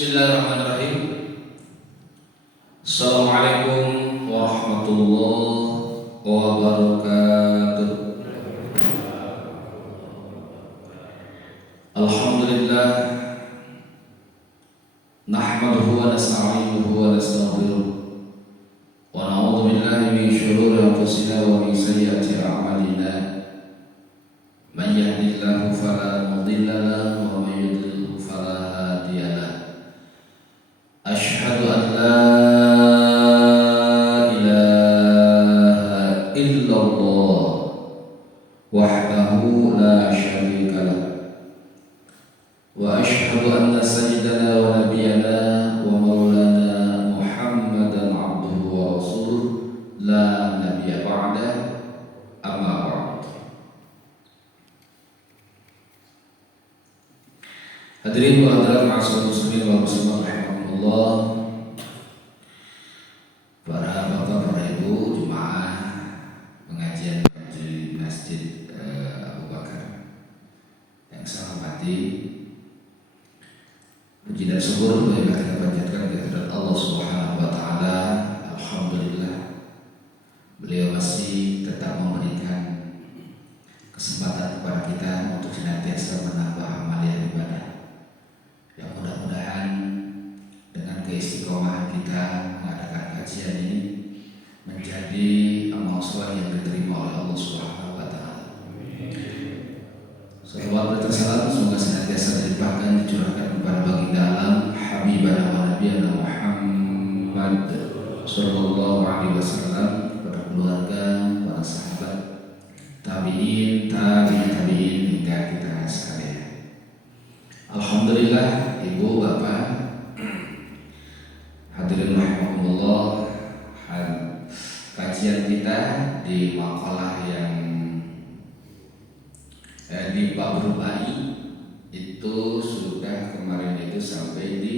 Bismillahirrahmanirrahim. Assalamualaikum warahmatullahi wabarakatuh. Alhamdulillah, nahmaduhu wa nasta'inuhu wa nastaghfiruh wa na'udzu billahi min shururi anfusina wa min sayyiati a'malina. Man yahdihillahu fala mudilla lahu wa man yudlil fala hadiya lahu. Asyhadu an la ilaha illallah wahdahu la syarika lah, wa asyhadu anna sayyidana wa nabiyyana wa maulana Muhammadan abduhu wa rasuluh la nabiyya ba'da, amma ba'd. Hadirin wa hadirat ma'asyiral muslimin wal muslimat rahimakumullah. Para bapak, para ibu jemaah pengajian di Masjid Abu Bakar yang saya hormati, puji dan syukur yang kita panjatkan kehadirat Allah Subhanahu wa taala. Alhamdulillah, beliau masih tetap memberikan kesempatan kepada kita untuk senantiasa menambah amalan ibadah. Yang mudah-mudahan dengan keistiqomahan kita mengadakan kajian ini menjadi amal soleh yang diterima oleh Allah Subhanahu wa taala. Salawat dan salam semoga senantiasa dilimpahkan dicurahkan kepada baginda alam Habibana wa Nabiyana Muhammad sallallahu alaihi wasallam, kepada keluarga, para sahabat, tabi'in, tabi'in hingga kita sekalian. Alhamdulillah, ibu, bapak, hadirin rahimakumullah, kajian kita di makalah yang di bab rubai itu sudah kemarin itu sampai di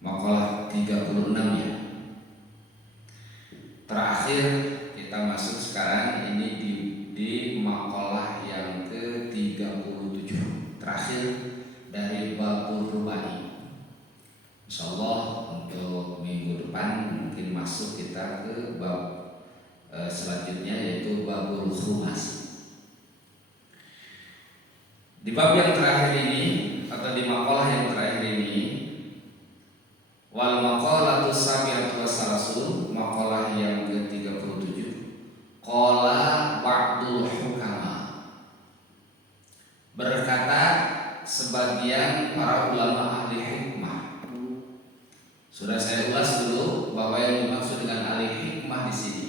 makalah 36 ya. Terakhir kita masuk sekarang ini di makalah yang ke-37, terakhir dari babul rubai. Insyaallah untuk minggu depan mungkin masuk kita ke bab selanjutnya, yaitu babul khumas. Di bab yang terakhir ini atau di makalah yang terakhir ini, wal maqalatu sabi'atu wassalasun, makalah yang ke-37, qala ba'dul hukama, berkata sebagian para ulama ahli hikmah. Sudah saya ulas dulu bahwa yang dimaksud dengan ahli hikmah di sini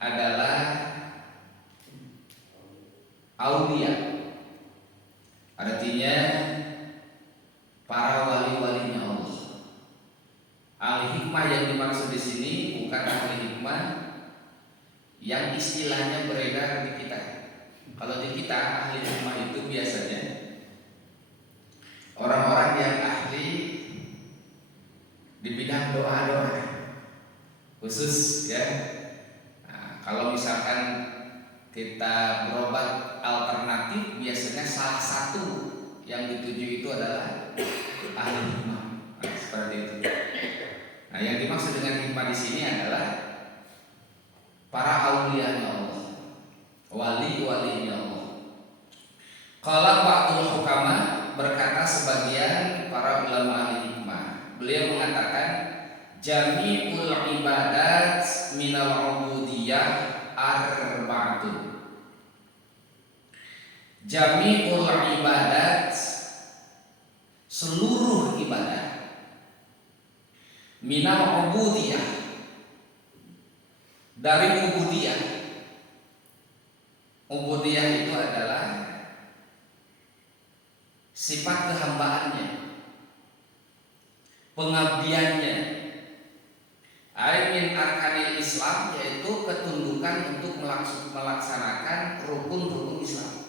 adalah aulia, artinya para wali-walinya Allah. Ahli hikmah yang dimaksud di sini bukan ahli hikmah yang istilahnya beredar di kita. Kalau di kita ahli hikmah itu biasanya orang-orang yang ahli di bidang doa-doa khusus ya. Nah, kalau misalkan kita berobat alternatif, biasanya salah satu yang dituju itu adalah ahli hikmah. Nah, seperti itu. Nah, yang dimaksud dengan hikmah di sini adalah para aulianya Allah, wali-walinya Allah. Qala ba'dul hukama, berkata sebagian para ulama ahli hikmah. Beliau mengatakan jami'ul ibadat minal ubudiyah arba'atun. Jami'ul ibadat, seluruh ibadah, minal ubudiyah, dari ubudiyah. Ubudiyah itu adalah sifat kehambaannya, pengabdiannya. Min arkanil Islam, yaitu ketundukan untuk melaksanakan rukun-rukun Islam.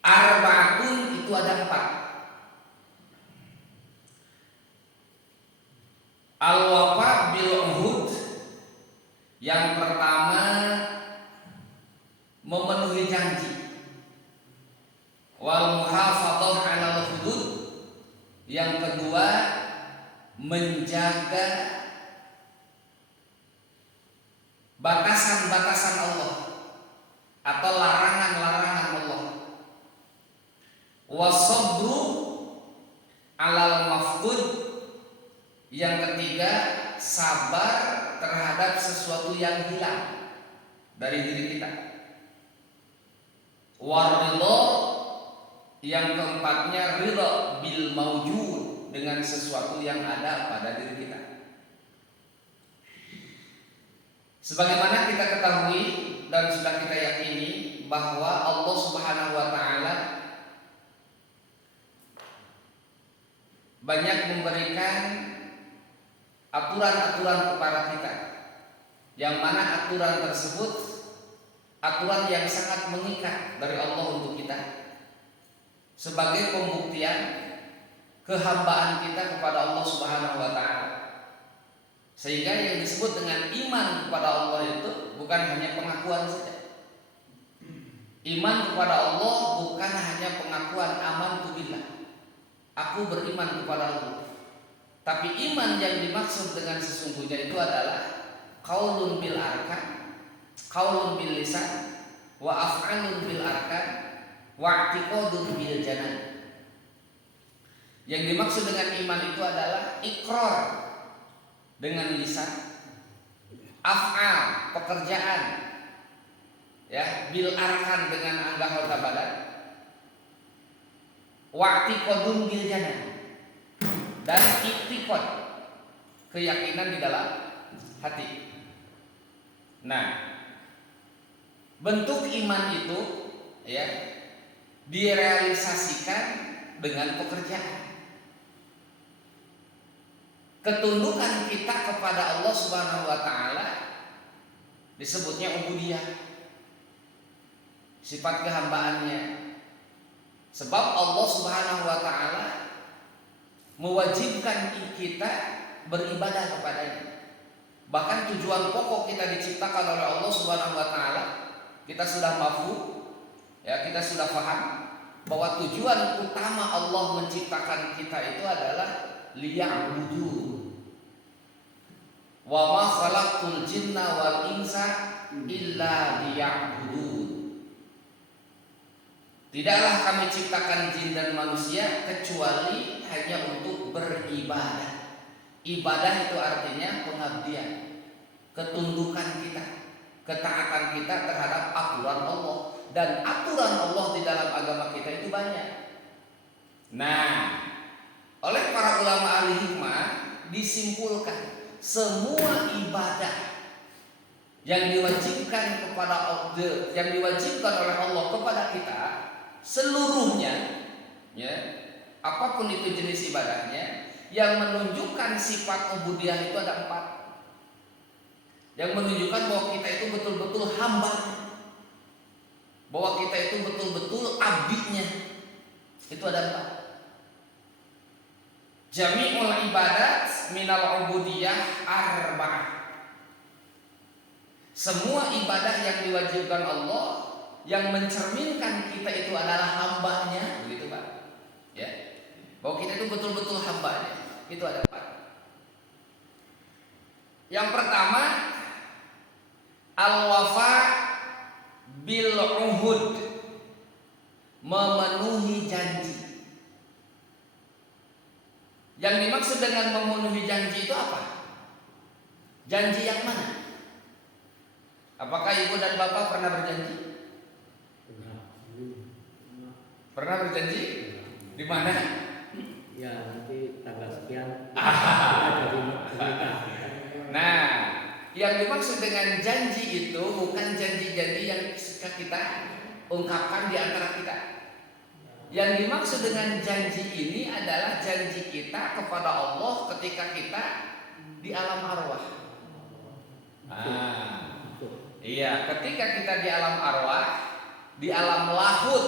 Arba'atun itu ada 4. Al-wafa bil uhud, yang pertama memenuhi janji. Wal muhafadzah 'alal hudud, menjaga batasan-batasan Allah atau larangan-larangan Allah. Wasabru alal mafqud, yang ketiga sabar terhadap sesuatu yang hilang dari diri kita. Waridho, yang keempatnya ridho bil maujud, dengan sesuatu yang ada pada diri kita. Sebagaimana kita ketahui dan sudah kita yakini bahwa Allah Subhanahu wa taala banyak memberikan aturan-aturan kepada kita, yang mana aturan tersebut aturan yang sangat mengikat dari Allah untuk kita, sebagai pembuktian kehambaan kita kepada Allah Subhanahu wa taala. Sehingga yang disebut dengan iman kepada Allah itu bukan hanya pengakuan saja. Iman kepada Allah bukan hanya pengakuan amantu billah, aku beriman kepada Allah. Tapi iman yang dimaksud dengan sesungguhnya itu adalah qaulun bil arkan, qaulun bil lisan, wa af'alun bil arkan, wa i'tiqadun bil janan. Yang dimaksud dengan iman itu adalah ikrar dengan lisan, af'al pekerjaan, ya, bil arkan dengan anggota badan, wa i'tiqadun bil janan, dan i'tiqad keyakinan di dalam hati. Nah, bentuk iman itu, ya, direalisasikan dengan pekerjaan. Ketundukan kita kepada Allah Subhanahu wa taala disebutnya ubudiyah, sifat kehambaannya. Sebab Allah Subhanahu wa taala mewajibkan kita beribadah kepadanya. Bahkan tujuan pokok kita diciptakan oleh Allah Subhanahu wa taala, kita sudah mafhum, ya, kita sudah paham bahwa tujuan utama Allah menciptakan kita itu adalah liya'budu. Wa ma khalaqtul jinna wal insa illa liya'budun. Tidaklah kami ciptakan jin dan manusia kecuali hanya untuk beribadah. Ibadah itu artinya pengabdian, ketundukan kita, ketaatan kita terhadap aturan Allah. Dan aturan Allah di dalam agama kita itu banyak. Nah, oleh para ulama ahli hikmah disimpulkan semua ibadah yang diwajibkan oleh Allah kepada kita seluruhnya, ya, apapun itu jenis ibadahnya, yang menunjukkan sifat ubudiyah itu ada 4. Yang menunjukkan bahwa kita itu betul-betul hamba, bahwa kita itu betul-betul abdinya, itu ada 4. Jami'ul ibadat minal ubudiyah arba'ah. Semua ibadah yang diwajibkan Allah yang mencerminkan kita itu adalah hambanya, begitu Pak, ya, bahwa kita itu betul-betul hambanya, itu ada 4. Yang pertama, al-wafa bil uhud, memenuhi janji. Yang dimaksud dengan memenuhi janji itu apa? Janji yang mana? Apakah ibu dan bapak pernah berjanji? Pernah berjanji? Di mana? Ya, nanti tanggal sekian. Nah, yang dimaksud dengan janji itu bukan janji-janji yang kita ungkapkan di antara kita. Yang dimaksud dengan janji ini adalah janji kita kepada Allah ketika kita di alam arwah. Iya, ketika kita di alam arwah, di alam lahut,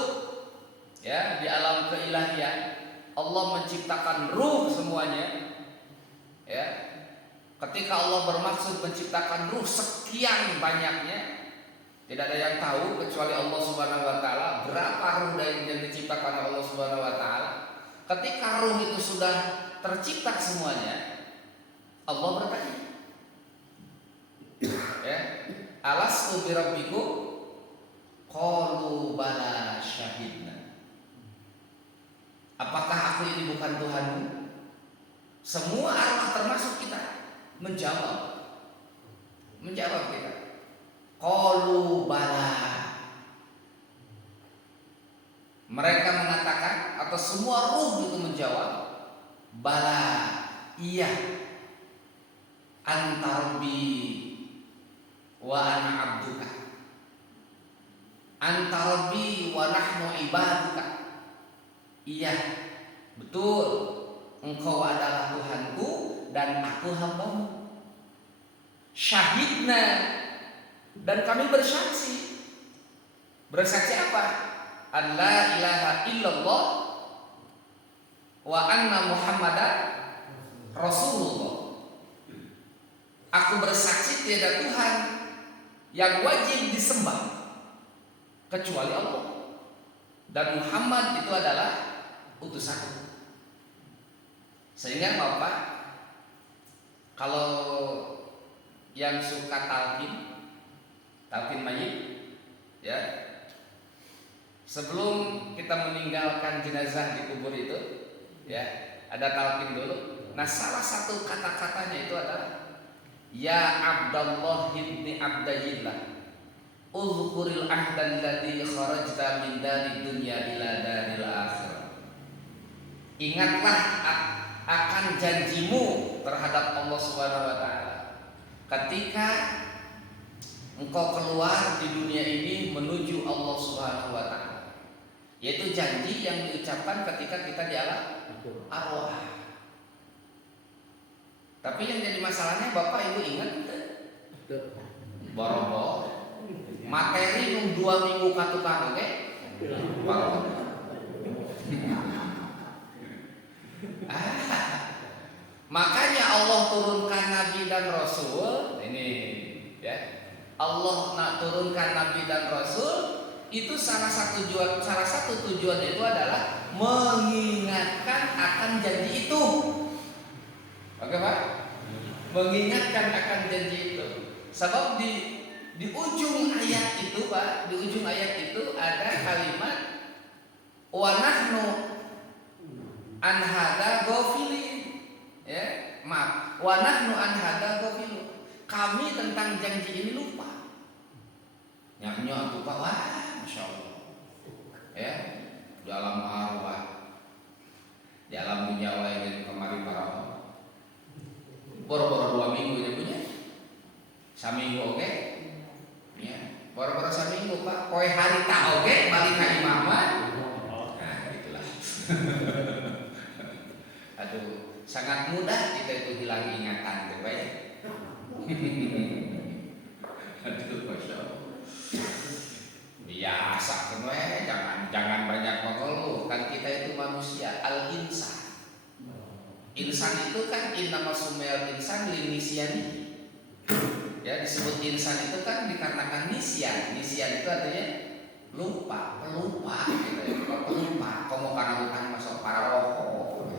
ya, di alam keilahian, Allah menciptakan ruh semuanya, ya. Ketika Allah bermaksud menciptakan ruh sekian banyaknya, tidak ada yang tahu kecuali Allah Subhanahu wa taala berapa ruh yang diciptakan oleh Allah Subhanahu wa taala. Ketika ruh itu sudah tercipta semuanya, Allah bertanya, ya, alastu birabbikum qalu bala syahidna. Apakah aku ini bukan Tuhanmu? Semua arwah termasuk kita menjawab kita. Qalu bala. Mereka mengatakan atau semua ruh itu menjawab, bala, iya. Anta rabbi wa ana abduka. Anta rabbi wa nahnu ibaduka. Iya, betul. Engkau adalah Tuhanku dan aku hambamu. Syahidna, dan kami bersaksi. Bersaksi apa? An la ilaha illallah wa anna muhammadan rasulullah. Aku bersaksi tiada Tuhan yang wajib disembah kecuali Allah, dan Muhammad itu adalah utusanku. Sehingga Bapak, kalau yang suka talqin mayit, ya, sebelum kita meninggalkan jenazah di kubur itu, ya, ada talqin dulu. Nah, salah satu kata-katanya itu adalah ya Abdullah ibni Abdillah, uzkuril ahdan ladzi kharajta min dari dunya ila daril akhirah. Ingatlah akan janjimu terhadap Allah Subhanahu wa taala ketika engkau keluar di dunia ini menuju Allah Subhanahu wa taala. Yaitu janji yang diucapkan ketika kita di alam arwah. Tapi yang jadi masalahnya Bapak Ibu ingat boro-boro materi nung 2 minggu katukang, oke? Makanya Allah turunkan Nabi dan Rasul. Ini, ya, Allah nak turunkan Nabi dan Rasul itu salah satu tujuan itu adalah mengingatkan akan janji itu. Oke Pak? Mengingatkan akan janji itu. Sebab di ujung ayat itu Pak, di ujung ayat itu ada kalimat wa nahnu an hadza ghafilin. Ya, maaf. Wa nahnu an hadza ghafilun. Kami tentang janji ini lupa. Nyanyi lupa, wah, Masya Allah. Ya, di alam arwah, di alam nyawa yang kemarin para boro-boro 2 minggu ya punya, saminggu oke, ya, boro-boro saminggu Pak, poe hari tak oke, balik ke imaman, nah gitulah. Aduh, sangat mudah kita itu hilang ingatan, coba ya. Aduh, Masya Allah. Biasa kan, jangan banyak mengeluh, kan kita itu manusia, al-insan. Insan itu kan innama sumiyal insan linisiani. Ya, disebut insan itu kan dikarenakan nisyan. Nisyan itu artinya lupa, pelupa gitu ya. Pelupa, komo kana utang masuk para rokok.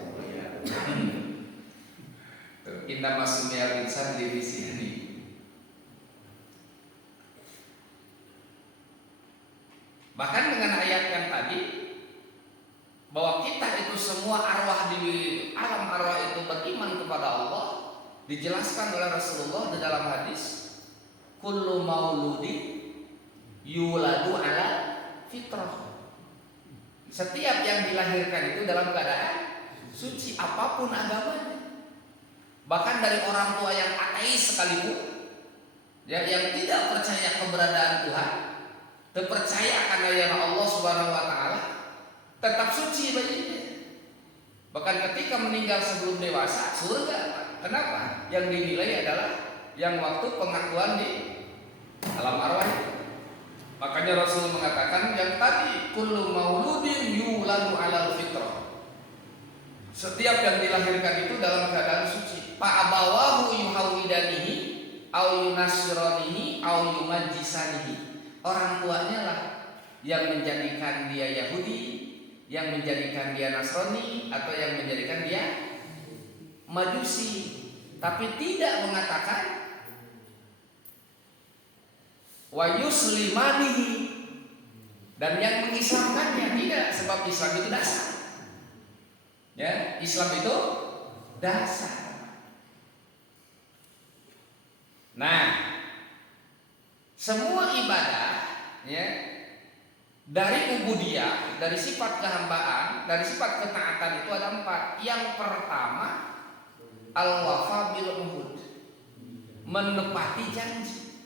Tuh, innama sumiyal insan linisiani. Bahkan dengan ayat yang tadi bahwa kita itu semua arwah di alam arwah itu beriman kepada Allah, dijelaskan oleh Rasulullah di dalam hadis, kullu mauludin yuladu ala fitrah. Setiap yang dilahirkan itu dalam keadaan suci apapun agamanya. Bahkan dari orang tua yang ateis sekalipun, ya, yang tidak percaya keberadaan Tuhan, terpercaya akan ayat Allah Subhanahu wa taala, tetap suci bayinya. Bahkan ketika meninggal sebelum dewasa, surga. Kenapa? Yang dinilai adalah yang waktu pengakuan di alam arwah. Makanya Rasul mengatakan yang tadi, kullu mauludin yuladu alal fitrah. Setiap yang dilahirkan itu dalam keadaan suci. Fa abawahu yuhawidanihi au yunasranihi au yumajjisanihi. Orang tuanya lah yang menjadikan dia Yahudi, yang menjadikan dia Nasrani, atau yang menjadikan dia Majusi. tapi tidak mengatakan wa yuslimanihi, dan yang mengislamkannya tidak, sebab Islam itu dasar. Ya, Islam itu dasar. Nah, semua ibadah ya dari ubudiyah, dari sifat kehambaan, dari sifat ketaatan itu ada 4. Yang pertama al-wafa bil uhud, menepati janji.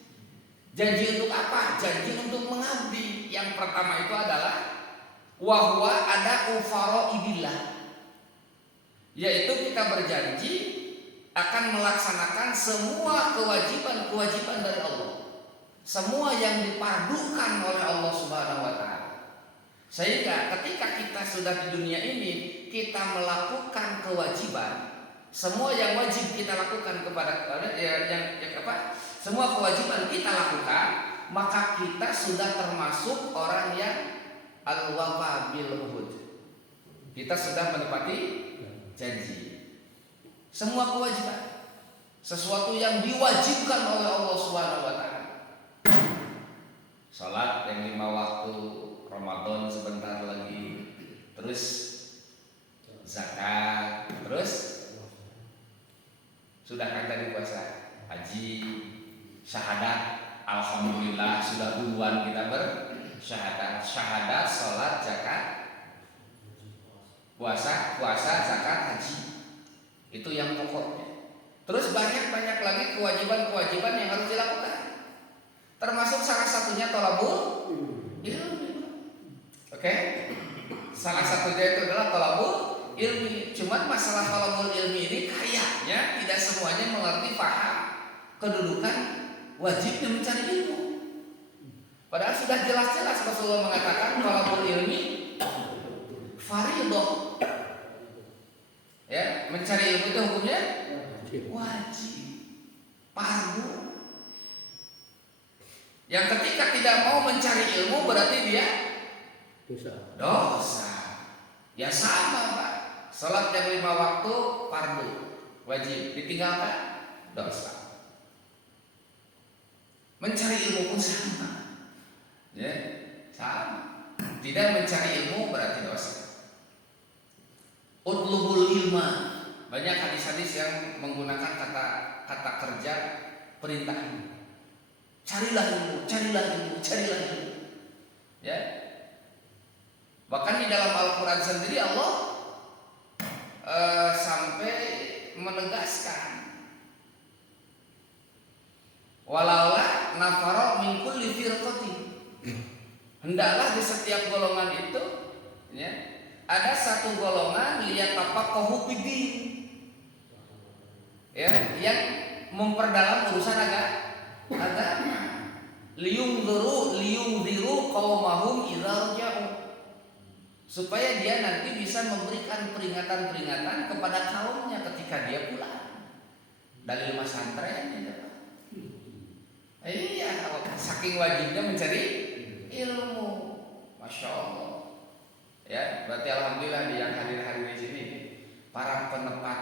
Janji untuk apa? Janji untuk mengabdi. Yang pertama itu adalah wahwa ada ufaroidillah, yaitu kita berjanji akan melaksanakan semua kewajiban-kewajiban dari Allah, semua yang dipadukan oleh Allah Subhanahu wa taala. Sehingga ketika kita sudah di dunia ini, kita melakukan kewajiban, semua yang wajib kita lakukan kepada semua kewajiban kita lakukan, maka kita sudah termasuk orang yang al-wafa bil uhud. Kita sudah menepati janji. Semua kewajiban, sesuatu yang diwajibkan oleh Allah Subhanahu wa taala. Salat yang 5 waktu, Ramadan sebentar lagi, terus zakat, terus sudah kan tadi puasa, haji, syahadat, alhamdulillah sudah duluan kita bersyahadat, syahadat, salat, zakat, puasa, zakat, haji. Itu yang pokoknya. Terus banyak lagi kewajiban-kewajiban yang harus dilakukan. Termasuk salah satunya thalabul ilmi. Oke? Salah satunya itu adalah thalabul ilmi. Cuman masalah thalabul ilmi ini kayaknya tidak semuanya mengerti paham kedudukan wajibnya mencari ilmu. Padahal sudah jelas-jelas Rasulullah mengatakan thalabul ilmi fardhah. Ya, mencari ilmu itu hukumnya wajib, fardu. Yang ketika tidak mau mencari ilmu berarti dia dosa. Ya sama Pak. Salat yang 5 waktu fardu, wajib, ditinggalkan dosa. Mencari ilmu pun sama. Ya, sama. Tidak mencari ilmu berarti dosa. Utlubul ilma, banyak hadis-hadis yang menggunakan kata kerja perintah. Carilah ilmu, carilah ilmu, carilah ilmu. Ya. Bahkan di dalam Al-Quran sendiri Allah sampai menegaskan, walaula nafara min kulli firqatin, hendaklah di setiap golongan itu ya, ada satu golongan liyatafaqahu fiddin, ya, yang memperdalam urusan agama, liyungziru qaumahum idza raja'u, supaya dia nanti bisa memberikan peringatan-peringatan kepada kaumnya ketika dia pulang dari rumah santren ya. Iya, saking wajibnya mencari ilmu, masya Allah. Ya, berarti alhamdulillah yang hadir di sini para penepat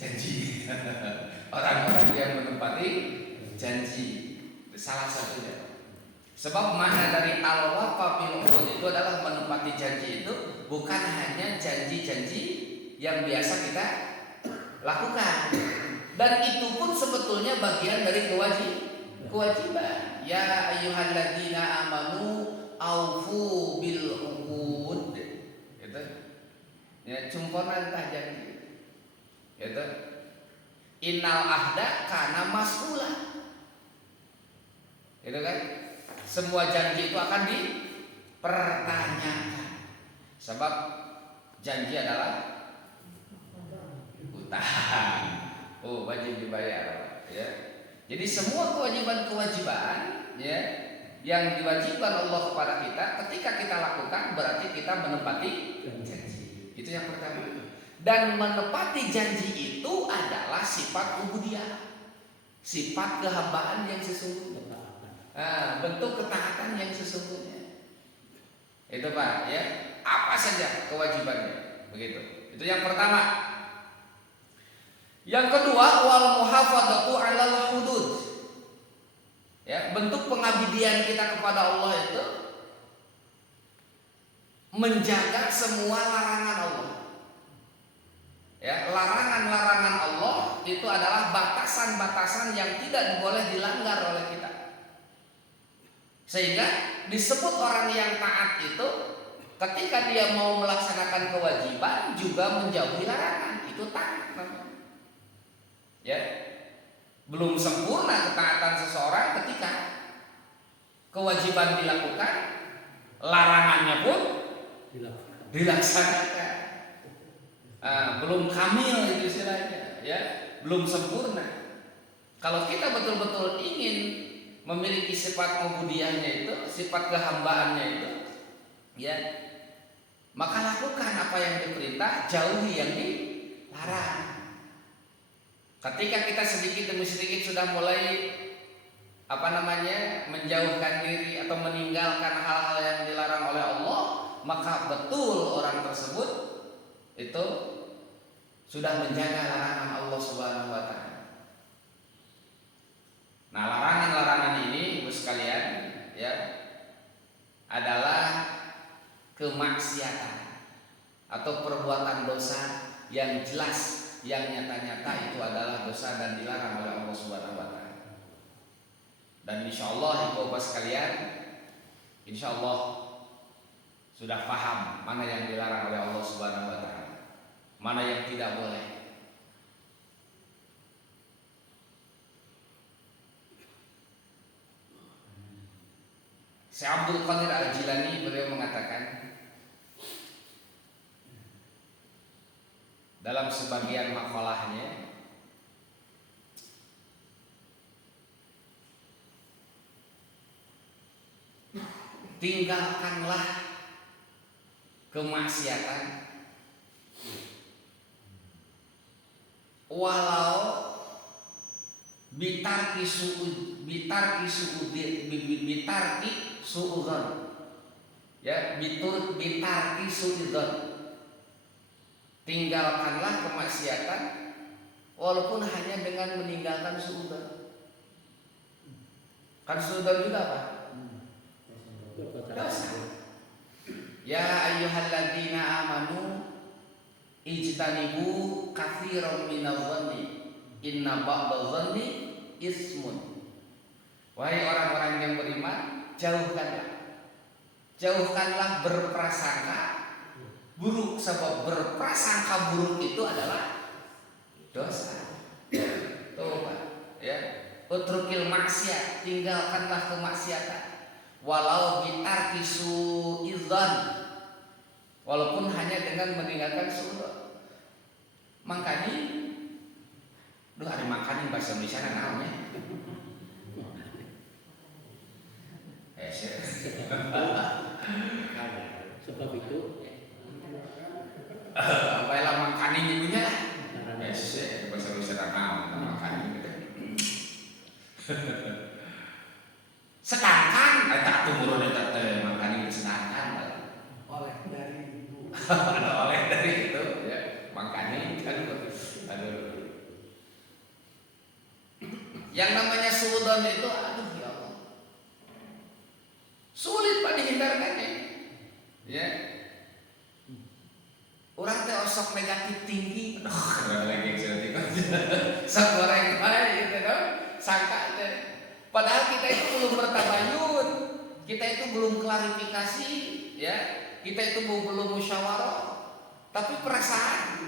janji, orang-orang yang menepati janji, salah satunya. Sebab makna dari al-wafa bil uhud itu adalah menepati janji itu bukan hanya janji-janji yang biasa kita lakukan, dan itu pun sebetulnya bagian dari kewajiban. Ya ayyuhalladzina amanu aufu bil uqud, gitu. Ya, cumponan tah janji. Gitu. Innal ahda kana mas'ula. Gitu kan? Semua janji itu akan dipertanyakan. Sebab janji adalah utang. Oh, wajib dibayar, ya. Jadi semua kewajiban-kewajiban ya yang diwajibkan Allah kepada kita, ketika kita lakukan berarti kita menepati janji. Itu yang pertama. Dan menepati janji itu adalah sifat ubudiyah, sifat kehambaan yang sesungguhnya, bentuk ketaatan yang sesungguhnya. Itu Pak, ya. Apa saja kewajibannya, begitu. Itu yang pertama. Yang kedua, wal muhafadzatu 'alal hudud. Ya, bentuk pengabdian kita kepada Allah itu menjaga semua larangan Allah. Ya, larangan-larangan Allah itu adalah batasan-batasan yang tidak boleh dilanggar oleh kita. Sehingga disebut orang yang taat itu ketika dia mau melaksanakan kewajiban juga menjauhi larangan. Itu taat namanya. Ya. Belum sempurna ketaatan seseorang ketika kewajiban dilakukan, larangannya pun dilaksanakan. Belum kamil itu istilahnya, ya, belum sempurna. Kalau kita betul-betul ingin memiliki sifat ubudiyahnya itu, sifat kehambaannya itu, ya, maka lakukan apa yang diperintah, jauhi yang dilarang. Ketika kita sedikit demi sedikit sudah mulai menjauhkan diri atau meninggalkan hal-hal yang dilarang oleh Allah, maka betul orang tersebut itu sudah menjaga larangan Allah Subhanahu wa taala. Nah, larangan-larangan ini Ibu sekalian, ya, adalah kemaksiatan atau perbuatan dosa yang jelas, yang nyata-nyata itu adalah dosa dan dilarang oleh Allah Subhanahu wa taala. Dan insyaallah Ibu Bapak sekalian, insyaallah sudah paham mana yang dilarang oleh Allah Subhanahu wa taala, mana yang tidak boleh. Syekh Abdul Qadir Al-Jilani beliau mengatakan dalam sebagian makalahnya, tinggalkanlah kemaksiatan walau bitarki suudzon, ya, bitarki suudzon. Tinggalkanlah kemaksiatan walaupun hanya dengan meninggalkan suudzon. Kan suudzon juga apa? Dosa. Ya ayyuhalladzina amanu ijtanibu katsiran minadh-dhanni inna ba'dadh-dhanni ismun. Wahai orang-orang yang beriman, jauhkanlah berprasangka buruk, sebab berprasangka buruk itu adalah dosa. Tuh, ya. Utrukil maksiat, tinggalkanlah kemaksiatan. Walau bitarki su'idzan, walaupun hanya dengan meninggalkan suudzon. Makani, ada makanin bahasa Indonesia namanya. Sebab itu baiklah makanin ibunya lah. Bahasa Indonesia makanin gitu. Sedangkan tak tumurun eta teh makanin sedangkan oleh dari itu. Oleh dari itu, ya, makanin kan aduh. Yang namanya suudzon itu aduh ya Allah. Sulit Pak dihindarkannya. Ya. Orang teh osok negatif tinggi. Lagi sensitif aja. Sagoreng bae gitu kan. Sangka teh. Padahal kita itu belum bertabayun. Kita itu belum klarifikasi, ya. Kita itu belum musyawarah. Tapi perasaan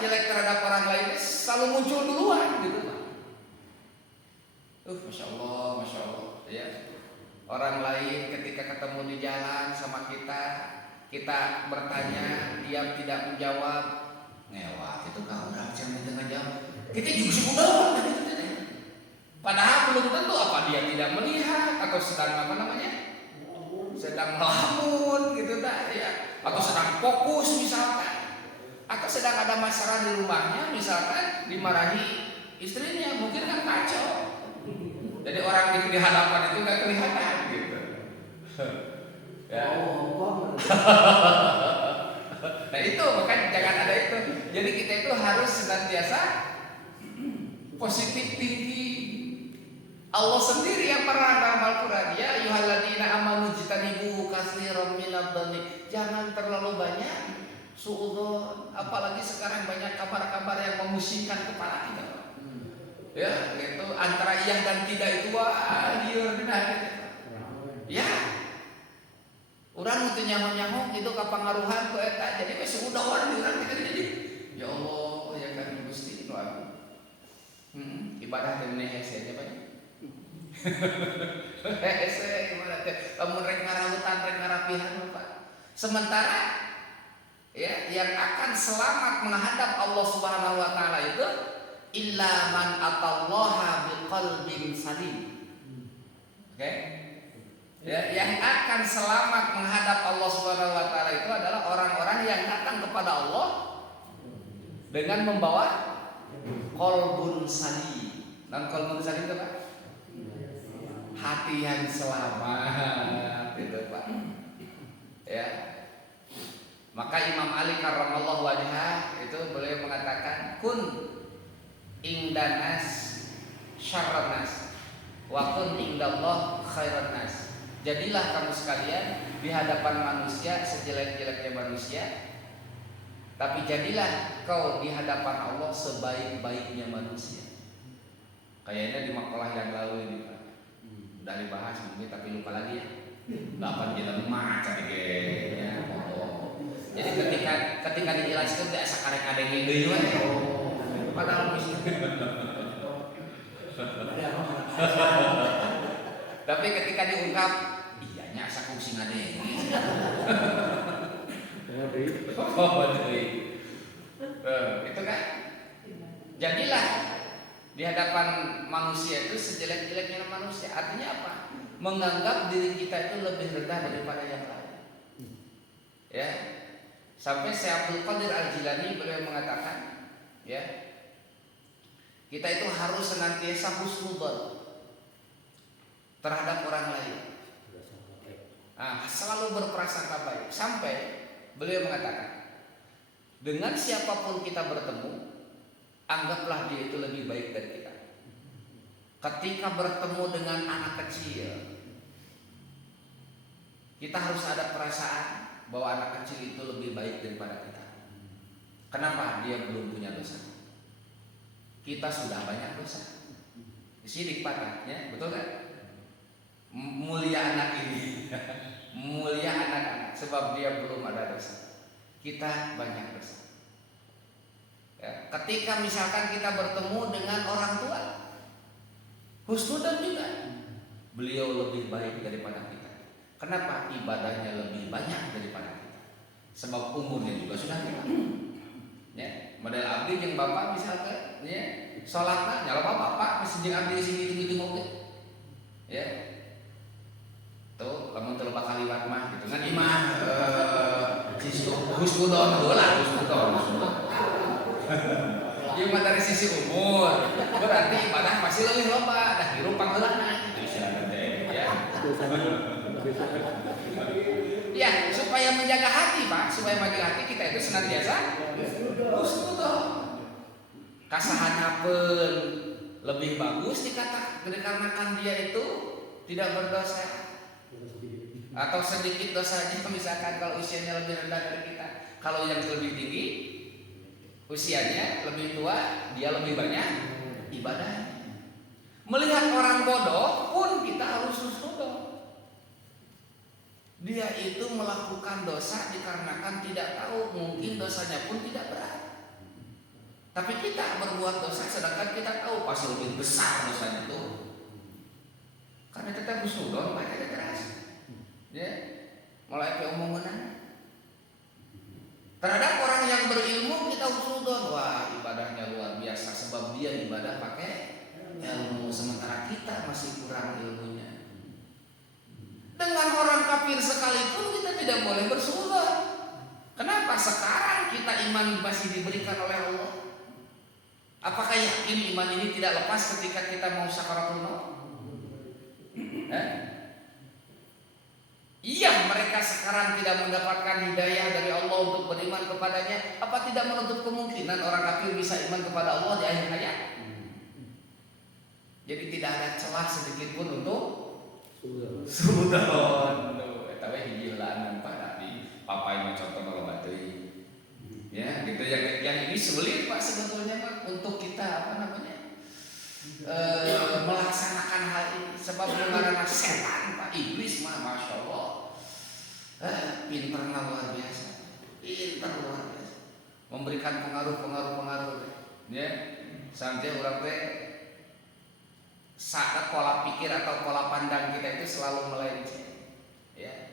jelek terhadap orang lain selalu muncul duluan gitu Pak. Masya Allah, ya. Orang lain ketika ketemu di jalan sama kita bertanya, dia tidak menjawab, ngewah itu kau udah jangan jawab. Kita juga sudah gitu. Padahal belum tentu apa dia tidak melihat atau sedang sedang melamun gitu ya, atau sedang fokus misalkan, atau sedang ada masalah di rumahnya misalkan dimarahi istrinya, mungkin kan kacau. Jadi orang di hadapan itu nggak kelihatan gitu. Ya. Nah itu makanya jangan ada itu. Jadi kita itu harus senantiasa positif tinggi. Allah sendiri yang pernah dalam Al-Quran, ya ayyuhalladzina amanu jtanibu katsiran minadh-dhanni. Jangan terlalu banyak suudzon, apalagi sekarang banyak kabar-kabar yang memusingkan kepala kita. Ya, itu antara iya dan tidak itu wah lieur benar gitu. Ya. Urang itu nyaho-nyaho itu kapangaruhan ku eta. Jadi we suudawan urang kita jadi. Ya Allah, ya kan Gusti itu aku. Ibadah teh meneh hese nya Pak. Hese gimana teh? Lamun rek ngarahutan rek ngarapihan Pak. Sementara ya yang akan selamat menghadap Allah Subhanahu wa taala itu illa man atallaha biqalbin salim. Oke? Ya, yang akan selamat menghadap Allah Subhanahu wa taala itu adalah orang-orang yang datang kepada Allah dengan membawa qalbun salim. Dan qalbun salim itu Pak? Hati yang selamat itu Pak. Ya. Maka Imam Ali karramallahu wajhah itu beliau mengatakan kun indanas syarran nas wa kun indallah khairan nas. Jadilah kamu sekalian di hadapan manusia sejelek-jeleknya manusia, tapi jadilah kau di hadapan Allah sebaik-baiknya manusia. Kayaknya di makalah yang lalu ini Pak udah dibahas mungkin tapi lupa lagi ya. Dapat jalan macam ya. Jadi ketika dijelaskan tidak sakarek ada yang deui we. Padahal bisa. Tapi ketika diungkap, iyanya asa kungsi ngadeng. Itu kan. Jadilah di hadapan manusia itu sejelek-jeleknya manusia. Artinya apa? Menganggap diri kita itu lebih rendah daripada yang lain. Ya. Sampai Syekh Abdul Qadir Al-Jilani beliau mengatakan, ya, kita itu harus senantiasa husnudzon terhadap orang lain. Selalu berprasangka baik. Sampai beliau mengatakan, dengan siapapun kita bertemu, anggaplah dia itu lebih baik dari kita. Ketika bertemu dengan anak kecil, kita harus ada perasaan bahwa anak kecil itu lebih baik daripada kita. Kenapa? Dia belum punya dosa. Kita sudah banyak dosa. Sidik patahnya, betul kan? Mulia anak ini, mulia anak-anak, sebab dia belum ada dosa. Kita banyak dosa. Ya, ketika misalkan kita bertemu dengan orang tua, husnudzon juga, beliau lebih baik daripada kita. Kenapa? Ibadahnya lebih banyak daripada kita. Sebab umurnya juga sudah tua. Ya, model abdi yang bapak misalkan, ya, sholatnya nyala bapak masih jeung abdi segitu-gitu mau ge. Ya. Tuh, lamun teu bakal liwat mah gitu kan imah husnudzon heula husnudzon. Ieu mah dari sisi umur, berarti ibadah masih lebih loba, dah hirup pangheulana gitu ya. Ya, supaya menjaga hati Pak, supaya menjaga hati kita itu senantiasa husnudzon. Kasahanyapeun lebih bagus dikarenakan dia itu tidak berdosa. Atau sedikit dosanya, misalkan kalau usianya lebih rendah dari kita. Kalau yang lebih tinggi usianya lebih tua, dia lebih banyak ibadah. Melihat orang bodoh pun kita harus husnudzon. Dia itu melakukan dosa dikarenakan tidak tahu, mungkin dosanya pun tidak berat. Tapi kita berbuat dosa sedangkan kita tahu pasti lebih besar dosanya itu. Karena kita husnudzon, maka kita keras. Ya, mulai ke omongan. Terhadap orang yang berilmu kita husnudzon, wah ibadahnya luar biasa sebab dia ibadah pakai ilmu, sementara kita masih kurang ilmunya. Dengan orang kafir sekalipun kita tidak boleh bersuudzon. Kenapa? Sekarang kita iman masih diberikan oleh Allah. Apakah yakin iman ini tidak lepas ketika kita mau sakaratul maut? Iya, mereka sekarang tidak mendapatkan hidayah dari Allah untuk beriman kepadanya. Apa tidak menutup kemungkinan orang kafir bisa iman kepada Allah di akhir hayat? Jadi tidak ada celah sedikit pun untuk sudon. Tapi hijilan Pak Nabi, papai mah contoh kalau batui. Ya, gitu yang ini sulit Pak sebetulnya Pak untuk kita melaksanakan hal ini sebab mengarahkan setan Pak, iblis mah masya Allah pinter luar biasa, memberikan pengaruh ya sampai orang teh saat pola pikir atau pola pandang kita itu selalu melenceng ya.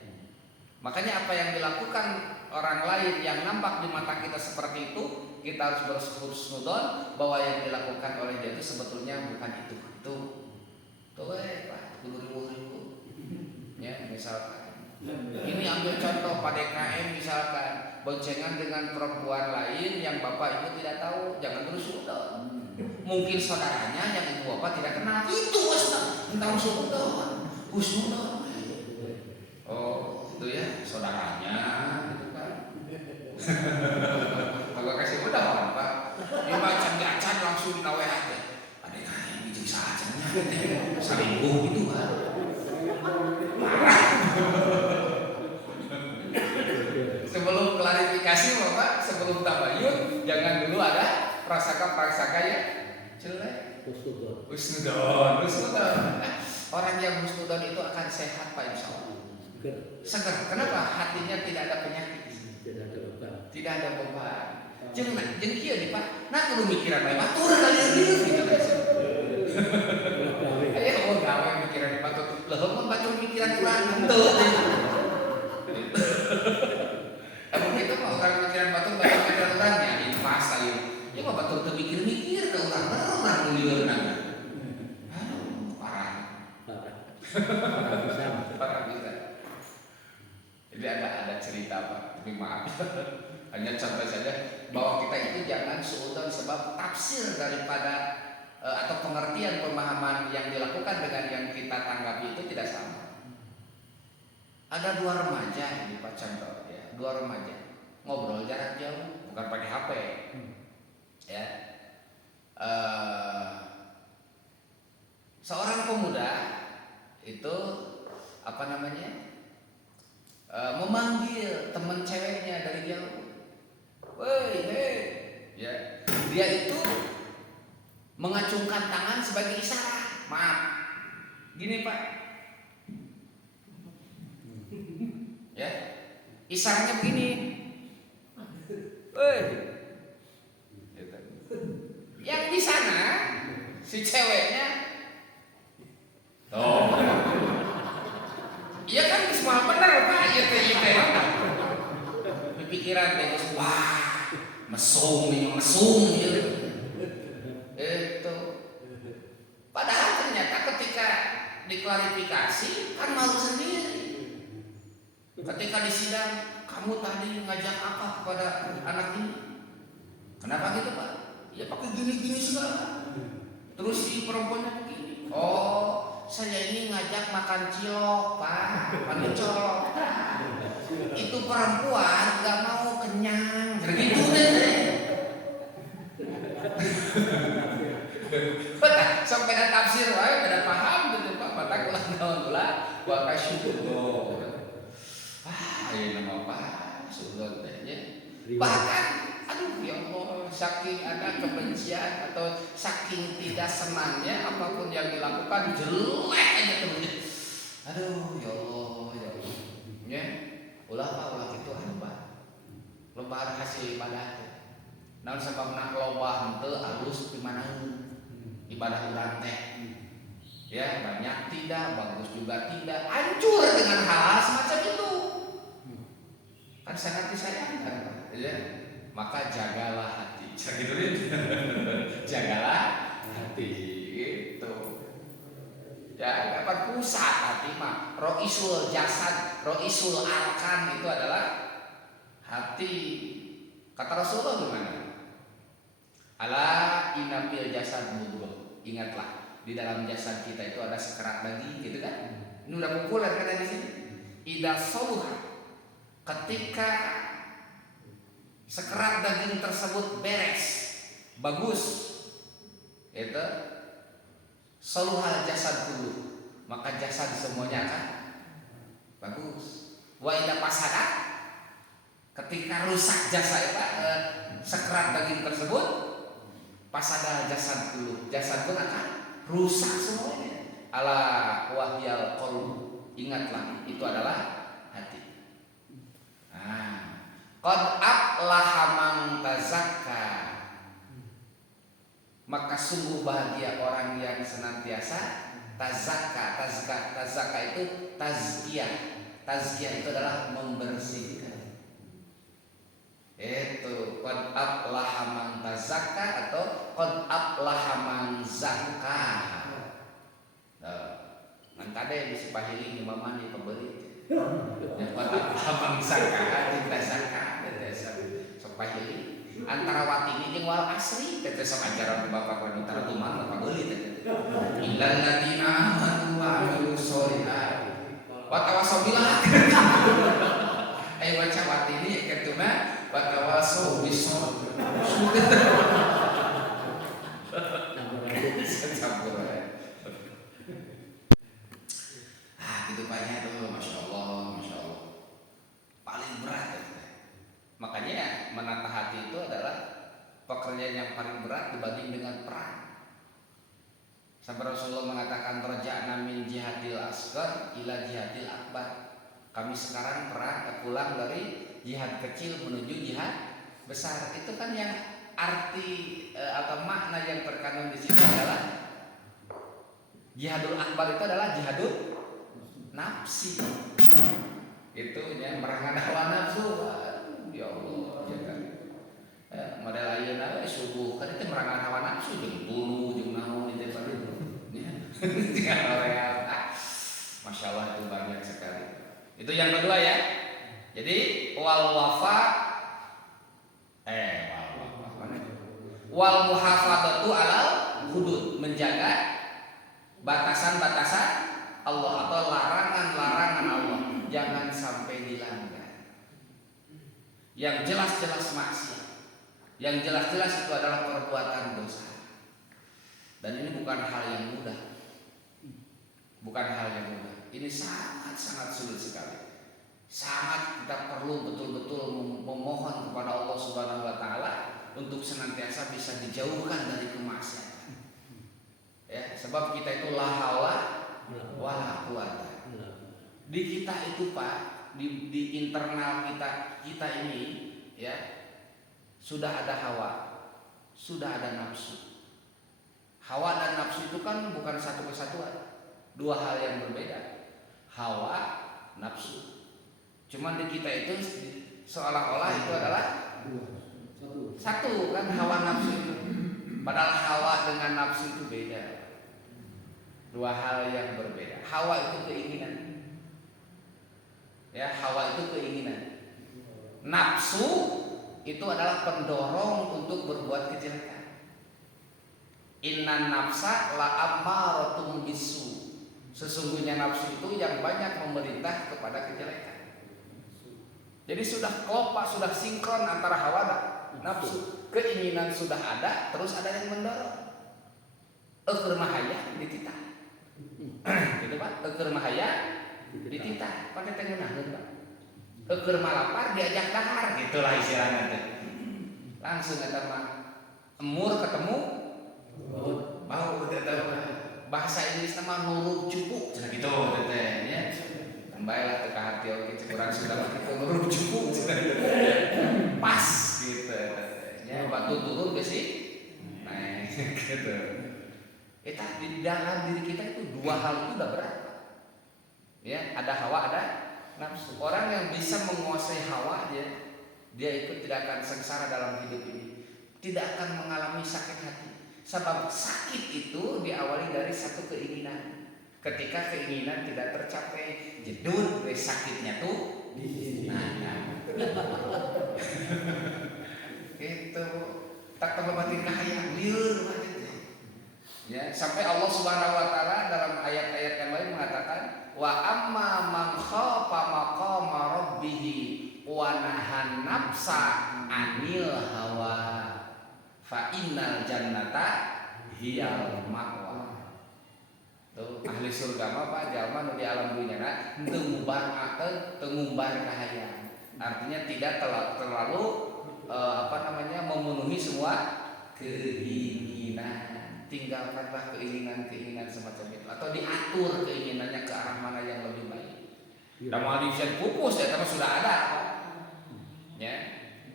Makanya apa yang dilakukan orang lain yang nampak di mata kita seperti itu, kita harus berhusnudon bahwa yang dilakukan oleh dia itu sebetulnya bukan itu. Tuh Pak, ribu ya misalkan. Ini ambil contoh pada DKM misalkan boncengan dengan perempuan lain yang bapak ibu tidak tahu, jangan berhusnudon. Mungkin saudaranya yang ibu bapak tidak kenal, itu tentang husnudon. Oh itu ya saudaranya gitu kan. Kalau kasih mudah orang Pak, dia baca langsung nawe ada yang bijak saja saringkuh gitu kan. Sebelum klarifikasi Bapak, sebelum tabayun, jangan dulu ada prasangka ya jelek. Husnudon. Orang yang husnudon itu akan sehat Pak insya Allah. Segar. Kenapa? Hatinya tidak ada penyakit. Tidak ada beban. Jeung kieu di Pak. Nah kudu mikiran bae batur kali gitu guys. Aya gawe mikiran di batur. Lah mun batur mikiran urang henteu. Emang itu mah orang mikiran batur mikiran urangnya itu pas ayo. Ya mah batur teu mikir-mikir ke urang lieureuna. Aduh, parah bisa. Jadi ada cerita Pak, tapi maaf. Hanya contoh saja bahwa kita itu jangan suudzon sebab tafsir daripada atau pengertian pemahaman yang dilakukan dengan yang kita tanggapi itu tidak sama. Ada dua remaja ini Pak contoh ya, dua remaja ngobrol jarak jauh bukan pakai HP ya. Seorang pemuda itu memanggil teman ceweknya dari jauh. Woi, ya. Dia itu mengacungkan tangan sebagai isyarat. Maaf. Gini Pak. Ya. Isyaratnya begini. Woi. Yang di sana si ceweknya iya kan semua benar Pak, iya teh. Pikiran teh wah. Mesum ya. Itu. Padahal ternyata ketika diklarifikasi kan malu sendiri. Ketika di sidang, kamu tadi ngajak apa kepada anak ini? Kenapa gitu Pak? Ya pakai gini-gini segala. Terus si perempuannya begini. Oh, saya ini ngajak makan cilok Pak, makan colok. Itu perempuan nggak mau kenyang, gitu deh. Betul, sampai ada tafsir, ada paham gitu Pak. Batak ulah naon ulah, wa kasyukur. Ini nama Pak, sudah tanya. Bahkan, aduh ya Allah, saking ada kebencian atau saking tidak senangnya apapun yang dilakukan jelek aja terus. Aduh ya Allah. Ya. Ulah itu lebar hasil ibadah teh. Naon sababna loba henteu alus di mana ibadah urang teh. Ya, banyak tidak, bagus juga tidak, hancur dengan hal semacam itu. Kan sangat disayangkan, ya. Maka jagalah hati. Jagalah hati gitu. Ya, dapat pusat hati mah. Roisul jasad, roisul arkan itu adalah hati. Kata Rasulullah gimana? Ala inna fil jasad mudghah. Ingatlah, di dalam jasad kita itu ada sekerat daging, gitu kan? Ini udah populer kan di sini. idza saluha, ketika sekerat daging tersebut beres, bagus, itu saluhal jasad dulu, maka jasad semuanya akan bagus. Wa idza fasada, ketika rusak jasad sekerat daging tersebut, fasada jasad dulu, jasad pun akan rusak semuanya. Ala wahyal qalbu, ingatlah itu adalah hati. Qad aflaha man tazakka, maka sungguh bahagia orang yang senantiasa tazakka. Tazakka itu tazkiyah. Tazkiyah itu adalah membersihkan. Itu qad aflaha man tazakka atau qad aflaha man zakka. Nan kade bisa pahili imaman di pembeli. Yang qad aflaha man zakka, tidak zakka. Sok pahili antara watini jeung wal asri teh sok ajaran Bapak wanita rumah Bapak geuli teh. Illal ladina amanu wa amilus sholihat wa tawassaw bil haqqi. Baca watini kitu mah wa tawassaw bis sabr. Gitu banyak tuh, masya Allah. Paling berat ya. Makanya menata hati itu adalah pekerjaan yang paling berat dibanding dengan perang. Sampai Rasulullah mengatakan raja'na min jihadil asghar ila jihadil akbar. Kami sekarang pulang dari jihad kecil menuju jihad besar. Itu kan yang arti atau makna yang terkandung di sini adalah jihadul akbar itu adalah jihadul nafsi. Itu ya merangan hawa nafsu. Ya Allah, ya kan. Model ayeuna subuh kan itu merangan hawa nafsu jeung bulu jeung naon di depan itu. Ya. Masya Allah itu banyak sekali. Itu yang kedua ya. Jadi wal muhafadzatu alal hudud, menjaga batasan-batasan Allah atau larangan-larangan Allah jangan sampai dilanggar. Yang jelas-jelas maksiat, yang jelas-jelas itu adalah perbuatan dosa. Dan ini bukan hal yang mudah. Ini sangat-sangat sulit sekali. Sangat kita perlu betul-betul memohon kepada Allah Subhanahu wa taala untuk senantiasa bisa dijauhkan dari kemaksiatan. Ya, sebab kita itu la haula wala quwata. Di kita itu Pak, di internal kita ini ya sudah ada hawa, sudah ada nafsu. Hawa dan nafsu itu kan bukan satu kesatuan, dua hal yang berbeda. Hawa, nafsu. Cuman di kita itu seolah-olah itu adalah satu kan hawa nafsu itu. Padahal hawa dengan nafsu itu beda. Dua hal yang berbeda. Hawa itu keinginan. Ya, hawa itu keinginan. Nafsu itu adalah pendorong untuk berbuat kejelekan. Innan nafsa la ammaratun bisu. Sesungguhnya nafsu itu yang banyak memerintah kepada kejelekan. Jadi sudah kompak, sudah sinkron antara hawa dan nafsu. Keinginan sudah ada, terus ada yang mendorong. Eker mahaya dititah. Gitu Pak, eker mahaya dititah. Pakai tengenaheun Pak. Eker malapar diajak dahar, gitulah istilahnya. Langsung eta mah emur ketemu bau bahasa Inggris nama nurut cupu gitu teh ya. Baiklah teh ka hati oge kurang sudah pakai nurut cupu pas gitu ya batu turun ge sih nah gitu. Eta di dalam diri kita itu dua hal itu udah berat ya, ada hawa ada nafsu. Orang yang bisa menguasai hawa dia itu tidak akan sengsara dalam hidup ini, tidak akan mengalami sakit hati. Sebab sakit itu diawali dari satu keinginan. Ketika keinginan tidak tercapai, jedul sakitnya tuh itu tak terlebatin kahayang liur ya, sampai Allah Subhanahu wa taala dalam ayat-ayat yang lain mengatakan wa amma man khafa nafsa anil hawa fa innal jannata hiyal ma'wa. Tuh ahli surga mah Pak jalma nu di alam dunyana teu ngumbar kahayang. Artinya tidak terlalu memenuhi semua keinginan. Tinggalkanlah keinginan semacam itu atau diatur keinginannya ke arah mana yang lebih baik. Dalam hadis pupus ya, sudah ada, ya.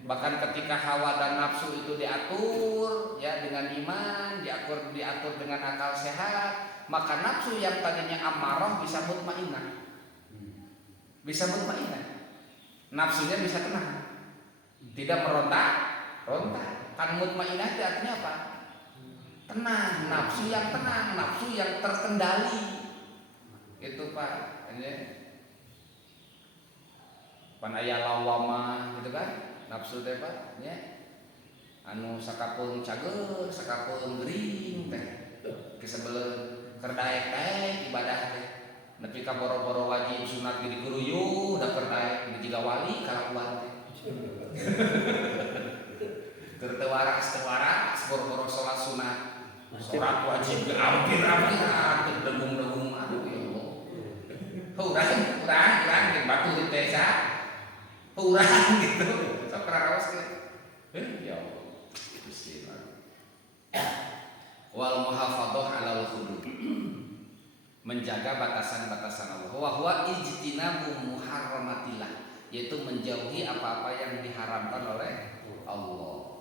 Bahkan ketika hawa dan nafsu itu diatur, ya dengan iman, diatur dengan akal sehat, maka nafsu yang tadinya amarah bisa mutmainah, nafsunya bisa tenang, tidak meronta. Kan mutmainah itu artinya apa? Tenang, nafsu yang tenang, nafsu yang terkendali, itu Pak. Ini panaya lawama gitu kan, nafsu teh Pak, ya. Anu sakapeung cager, sakapeung gering teh. Kisebeleun keur daek-daek ibadah teh. Nepi ka boro-boro wajib sunat ge diguruyuh, da keur daek jiga wali kalakuan teh. Keur teu waras boro-boro salat sunat. Salat wajib ge ampir-ampiran teh dengung-dengung aduh ya Allah. Urang jeung batu di teh urang gitu, sok karaos gitu. Ya Allah, bismillah. Wal muhafadzah 'alal hudud. Menjaga batasan-batasan Allah. Wa huwa ijtinabu muharramatillah, yaitu menjauhi apa-apa yang diharamkan oleh Allah.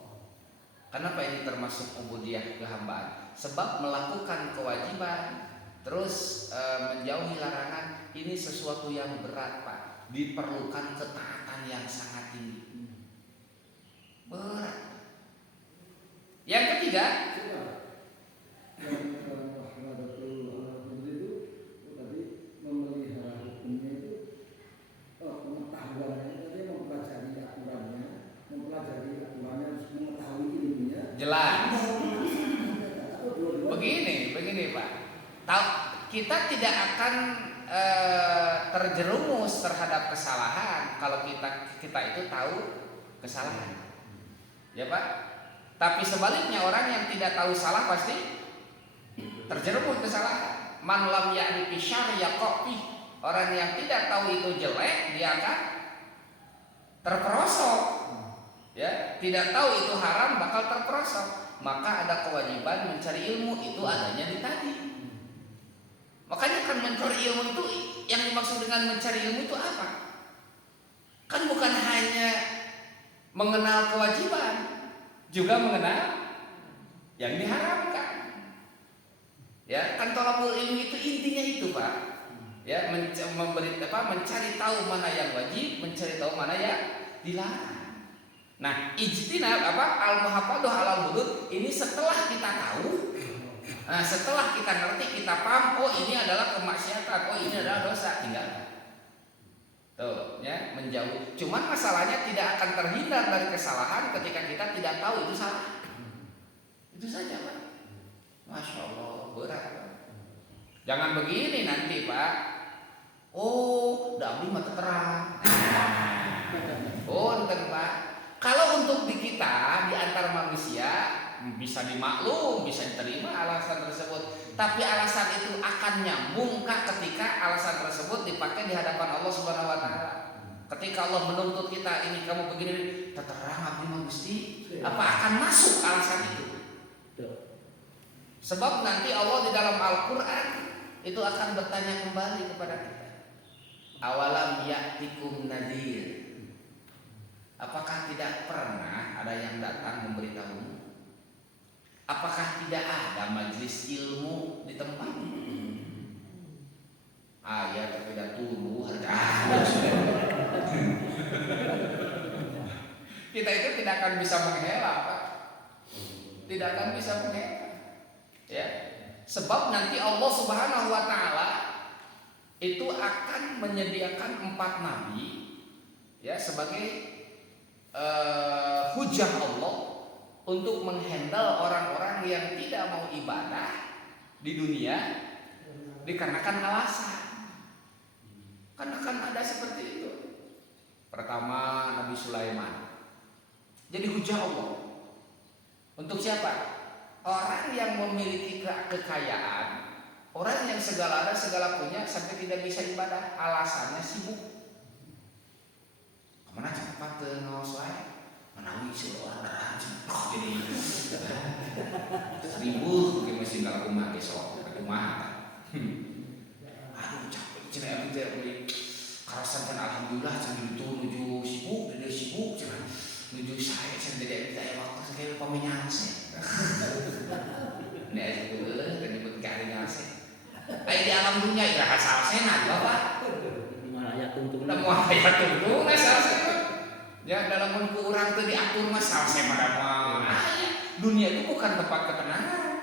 Kenapa ini termasuk ubudiyah kehambaan? Sebab melakukan kewajiban terus menjauhi larangan ini sesuatu yang berat Pak. Diperlukan ketaatan yang sangat tinggi. Berat. Yang ketiga, memelihara hukumnya itu pengetahuannya tadi mempelajari aturannya, mengetahui ilmunya. jelas. Begini Pak. Kita tidak akan terjerumus terhadap kesalahan kalau kita itu tahu kesalahan, ya Pak. Tapi sebaliknya orang yang tidak tahu salah pasti terjerumus kesalahan. Man lam ya'ni bisyarri yaqfi. Orang yang tidak tahu itu jelek dia akan terperosok, ya. Tidak tahu itu haram bakal terperosok. Maka ada kewajiban mencari ilmu, itu adanya di tadi. Makanya kan mencari ilmu itu, yang dimaksud dengan mencari ilmu itu apa? Kan bukan hanya mengenal kewajiban, juga mengenal yang diharamkan. Ya, kan thalabul ilmu itu intinya itu Pak. Ya, mencari tahu mana yang wajib, mencari tahu mana yang dilarang. Nah, ijtinab al-muhafadzah 'alal hudud ini setelah kita tahu. Nah, setelah kita ngerti, kita paham, oh ini adalah kemaksiatan, oh ini adalah dosa, tinggalkan. Tuh, ya, menjauh. Cuman masalahnya tidak akan terhindar dari kesalahan ketika kita tidak tahu itu salah. Itu saja, Pak. Masya Allah, berat, Pak. Jangan begini nanti, Pak. Oh, abdi mah terang. Oh, enten, Pak. Kalau untuk di kita, di antar manusia, bisa dimaklum, bisa diterima alasan tersebut. Tapi alasan itu akan nyambungkah ketika alasan tersebut dipakai di hadapan Allah Subhanahu wa taala? Ketika Allah menuntut kita, ini kamu begini, terang abdi mah Gusti, apa akan masuk alasan itu? Sebab nanti Allah di dalam Al-Qur'an itu akan bertanya kembali kepada kita. Awalam ya'tikum nadhir. Apakah tidak pernah ada yang datang memberitahumu? Apakah tidak ada majelis ilmu di tempat? Ayat tidak tumbuh. Kita itu tidak akan bisa menghela, Pak. Tidak akan bisa menghela. Ya. Sebab nanti Allah Subhanahu wa taala itu akan menyediakan 4 nabi ya sebagai hujah Allah untuk menghandle orang-orang yang tidak mau ibadah di dunia dikarenakan alasan. Kan akan ada seperti itu. Pertama Nabi Sulaiman, jadi hujah Allah. Untuk siapa? Orang yang memiliki kekayaan, orang yang segala ada segala punya sampai tidak bisa ibadah, alasannya sibuk. Kemana cepat ngawas wae? Menangis orang darah jadi 1000 ke mesin kalau rumah besok rumah. Aduh capek cenah abdi teh beli karasan kan alhamdulillah can itu nuju sibuk dari sibuk cenah nuju saya can jadi abdi waktu saya pamenyangse. Nek itu kan nyebut karinyangse. Ai di alam dunia ira hasalsena Bapak. Mana ya tungtung. Udah mau aya tungtung hasalsena. Ya dalam menurut orang itu diatur masalah saya pada mau dunia itu bukan tempat ketenangan.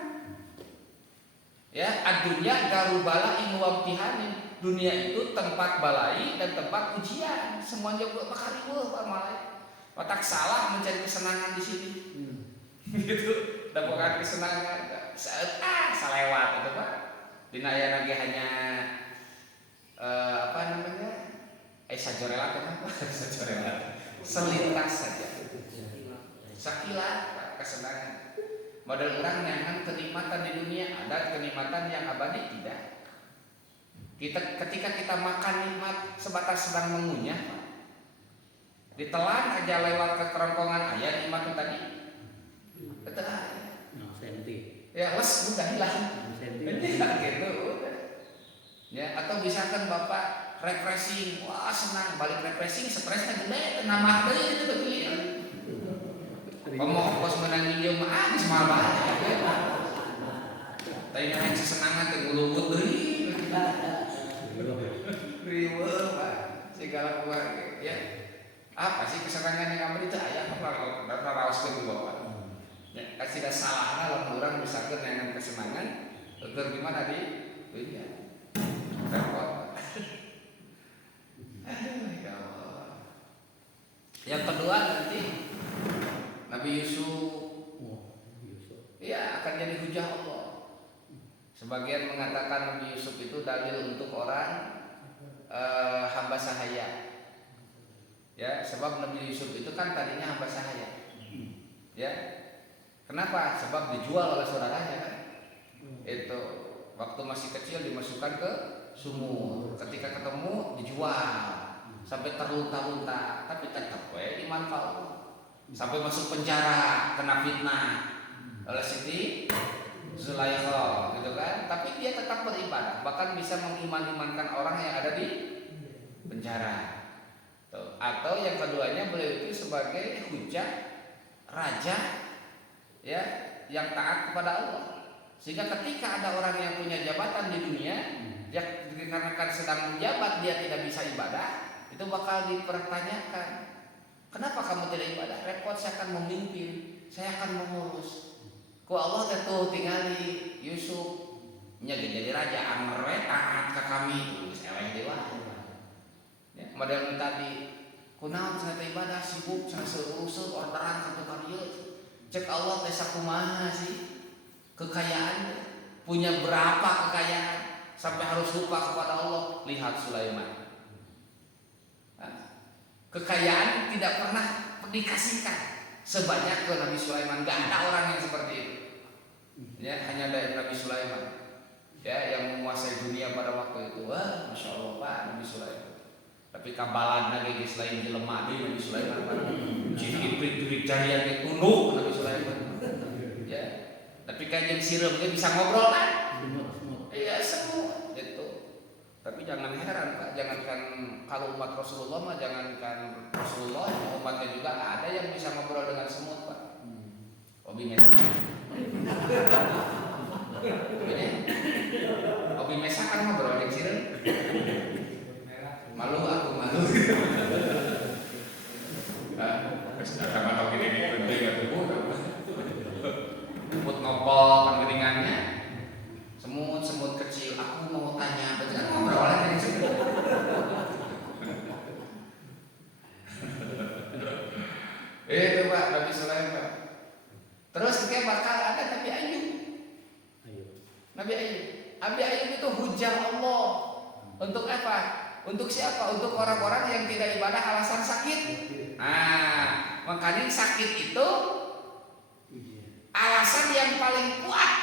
Ya, dunia darubala inwamtihani. Dunia itu tempat balai dan tempat ujian. Semuanya bakal riweuh Pak Malai. Otak salah mencari kesenangan di sini. Gitu. Dapatkan kesenangan. Salewat itu Pak. Dina aya lagi hanya apa namanya? Sajorela kenapa? Sajorela. Selintas saja, sakilat kesenangan. Modal orang nyangan kenikmatan di dunia, ada kenikmatan yang abadi tidak. Ketika kita makan nikmat sebatas sedang mengunyah, ditelan aja lewat ke kerongkongan ayat nikmat itu tadi, betul. Ya les udah hilang, gitu. Ya atau misalkan Bapak refreshing, wah senang balik refreshing, stresnya gede, nambah deui itu begini. Ngomong bos menang dia mah geus mal banget. Tanya yang sesenangan teh gulubut deui. Riweuh Pak, segala keluarga ya. Apa sih kesenangan yang abadi teh aya apa raoskeun Bapak. Ya, kasih dah salahna lamun urang misalkan dengan kesenangan, keur gimana di? Iya. Repot. Yang kedua nanti Nabi Yusuf, ya akan jadi hujah Allah. Sebagian mengatakan Nabi Yusuf itu dalil untuk orang hamba sahaya. Ya, sebab Nabi Yusuf itu kan tadinya hamba sahaya. Ya, kenapa? Sebab dijual oleh saudaranya kan. Itu waktu masih kecil dimasukkan ke sumur. Ketika ketemu dijual. Sampai terlunta-lunta, tapi tetap iman Allah. Sampai masuk penjara, kena fitnah oleh Siti Zulaikha, gitu kan? Tapi dia tetap beribadah, bahkan bisa mengiman-imankan orang yang ada di penjara. Tuh. Atau yang keduanya beliau itu sebagai hujah raja, ya, yang taat kepada Allah. Sehingga ketika ada orang yang punya jabatan di dunia, ya dikarenakan sedang menjabat dia tidak bisa ibadah. Itu bakal dipertanyakan, kenapa kamu tidak ibadah? Repot, saya akan memimpin, saya akan mengurus. Ku Allah tentu tinggali Yusuf jadi raja amr taat ke kami, eleh dewa. Ya, model tadi, kunaon cenah ibadah sibuk cenah seurusan orderan ka tukang ieu. Cek Allah teh sakumaha sih? Kekayaan punya berapa kekayaan sampai harus lupa kepada Allah? Lihat Sulaiman. Kekayaan tidak pernah dikasihkan sebanyak ke Nabi Sulaiman. Gak ada orang yang seperti itu. Ya, hanya dari Nabi Sulaiman. Ya, yang menguasai dunia pada waktu itu. Wah, Masya Allah Pak, Nabi Sulaiman. Tapi kabalan lagi selain jelema Nabi Sulaiman. Ciri-ciri jarian yang tunduk Nabi Sulaiman. Ya, tapi kan yang sirem dia bisa ngobrol kan? Iya semua. Gitu. Tapi jangan heran Pak, jangankan kalau umat Rasulullah mah jangankan Rasulullah, umatnya juga ada yang bisa ngobrol dengan semut Pak. Obi mesak. Obi mesak kan ngobrol yang sirem. Malu aku malu. Sama tau gini penting atau bodoh. Semut ngopol pengeringannya. Semut kecil, aku mau tanya, berarti kan ngobrol lagi di situ. Itu Pak, Nabi Sulaiman. Terus kayak bakal ada Nabi Ayub. Nabi Ayub itu hujah Allah. Untuk apa? Untuk siapa? Untuk orang-orang yang tidak ibadah alasan sakit. Nah, makanya sakit itu alasan yang paling kuat,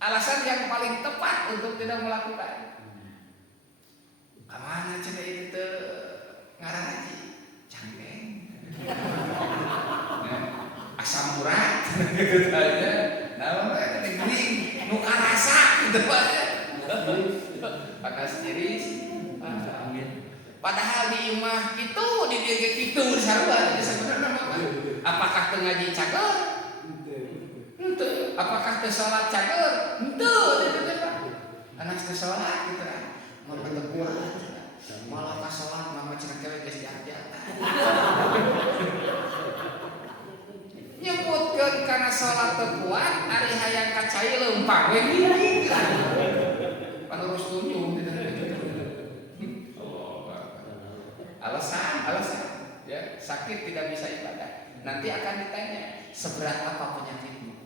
alasan yang paling tepat untuk tidak melakukan. Kemana cina itu tuh ngarang aja cangkeng, asam urat, gitu aja. Nah, mereka tinggi, nuka rasa, gitu aja. Pakas tiris. Padahal di imah itu di dia gitu di sarua jadi sebenarnya apa? Apakah teu ngaji cager? Henteu. Apakah teu salat cager? Henteu gitu kan. Anak teu salat gitu kan. Mun teu kuat. Malah ka salat mama cenah cewek geus diajak. Nyebutkeun kana salat teu kuat ari hayang ka cai leumpang we gini. Panurus tunjung gitu. Alasan ya sakit tidak bisa ibadah. Nanti akan ditanya seberat apa penyakitmu.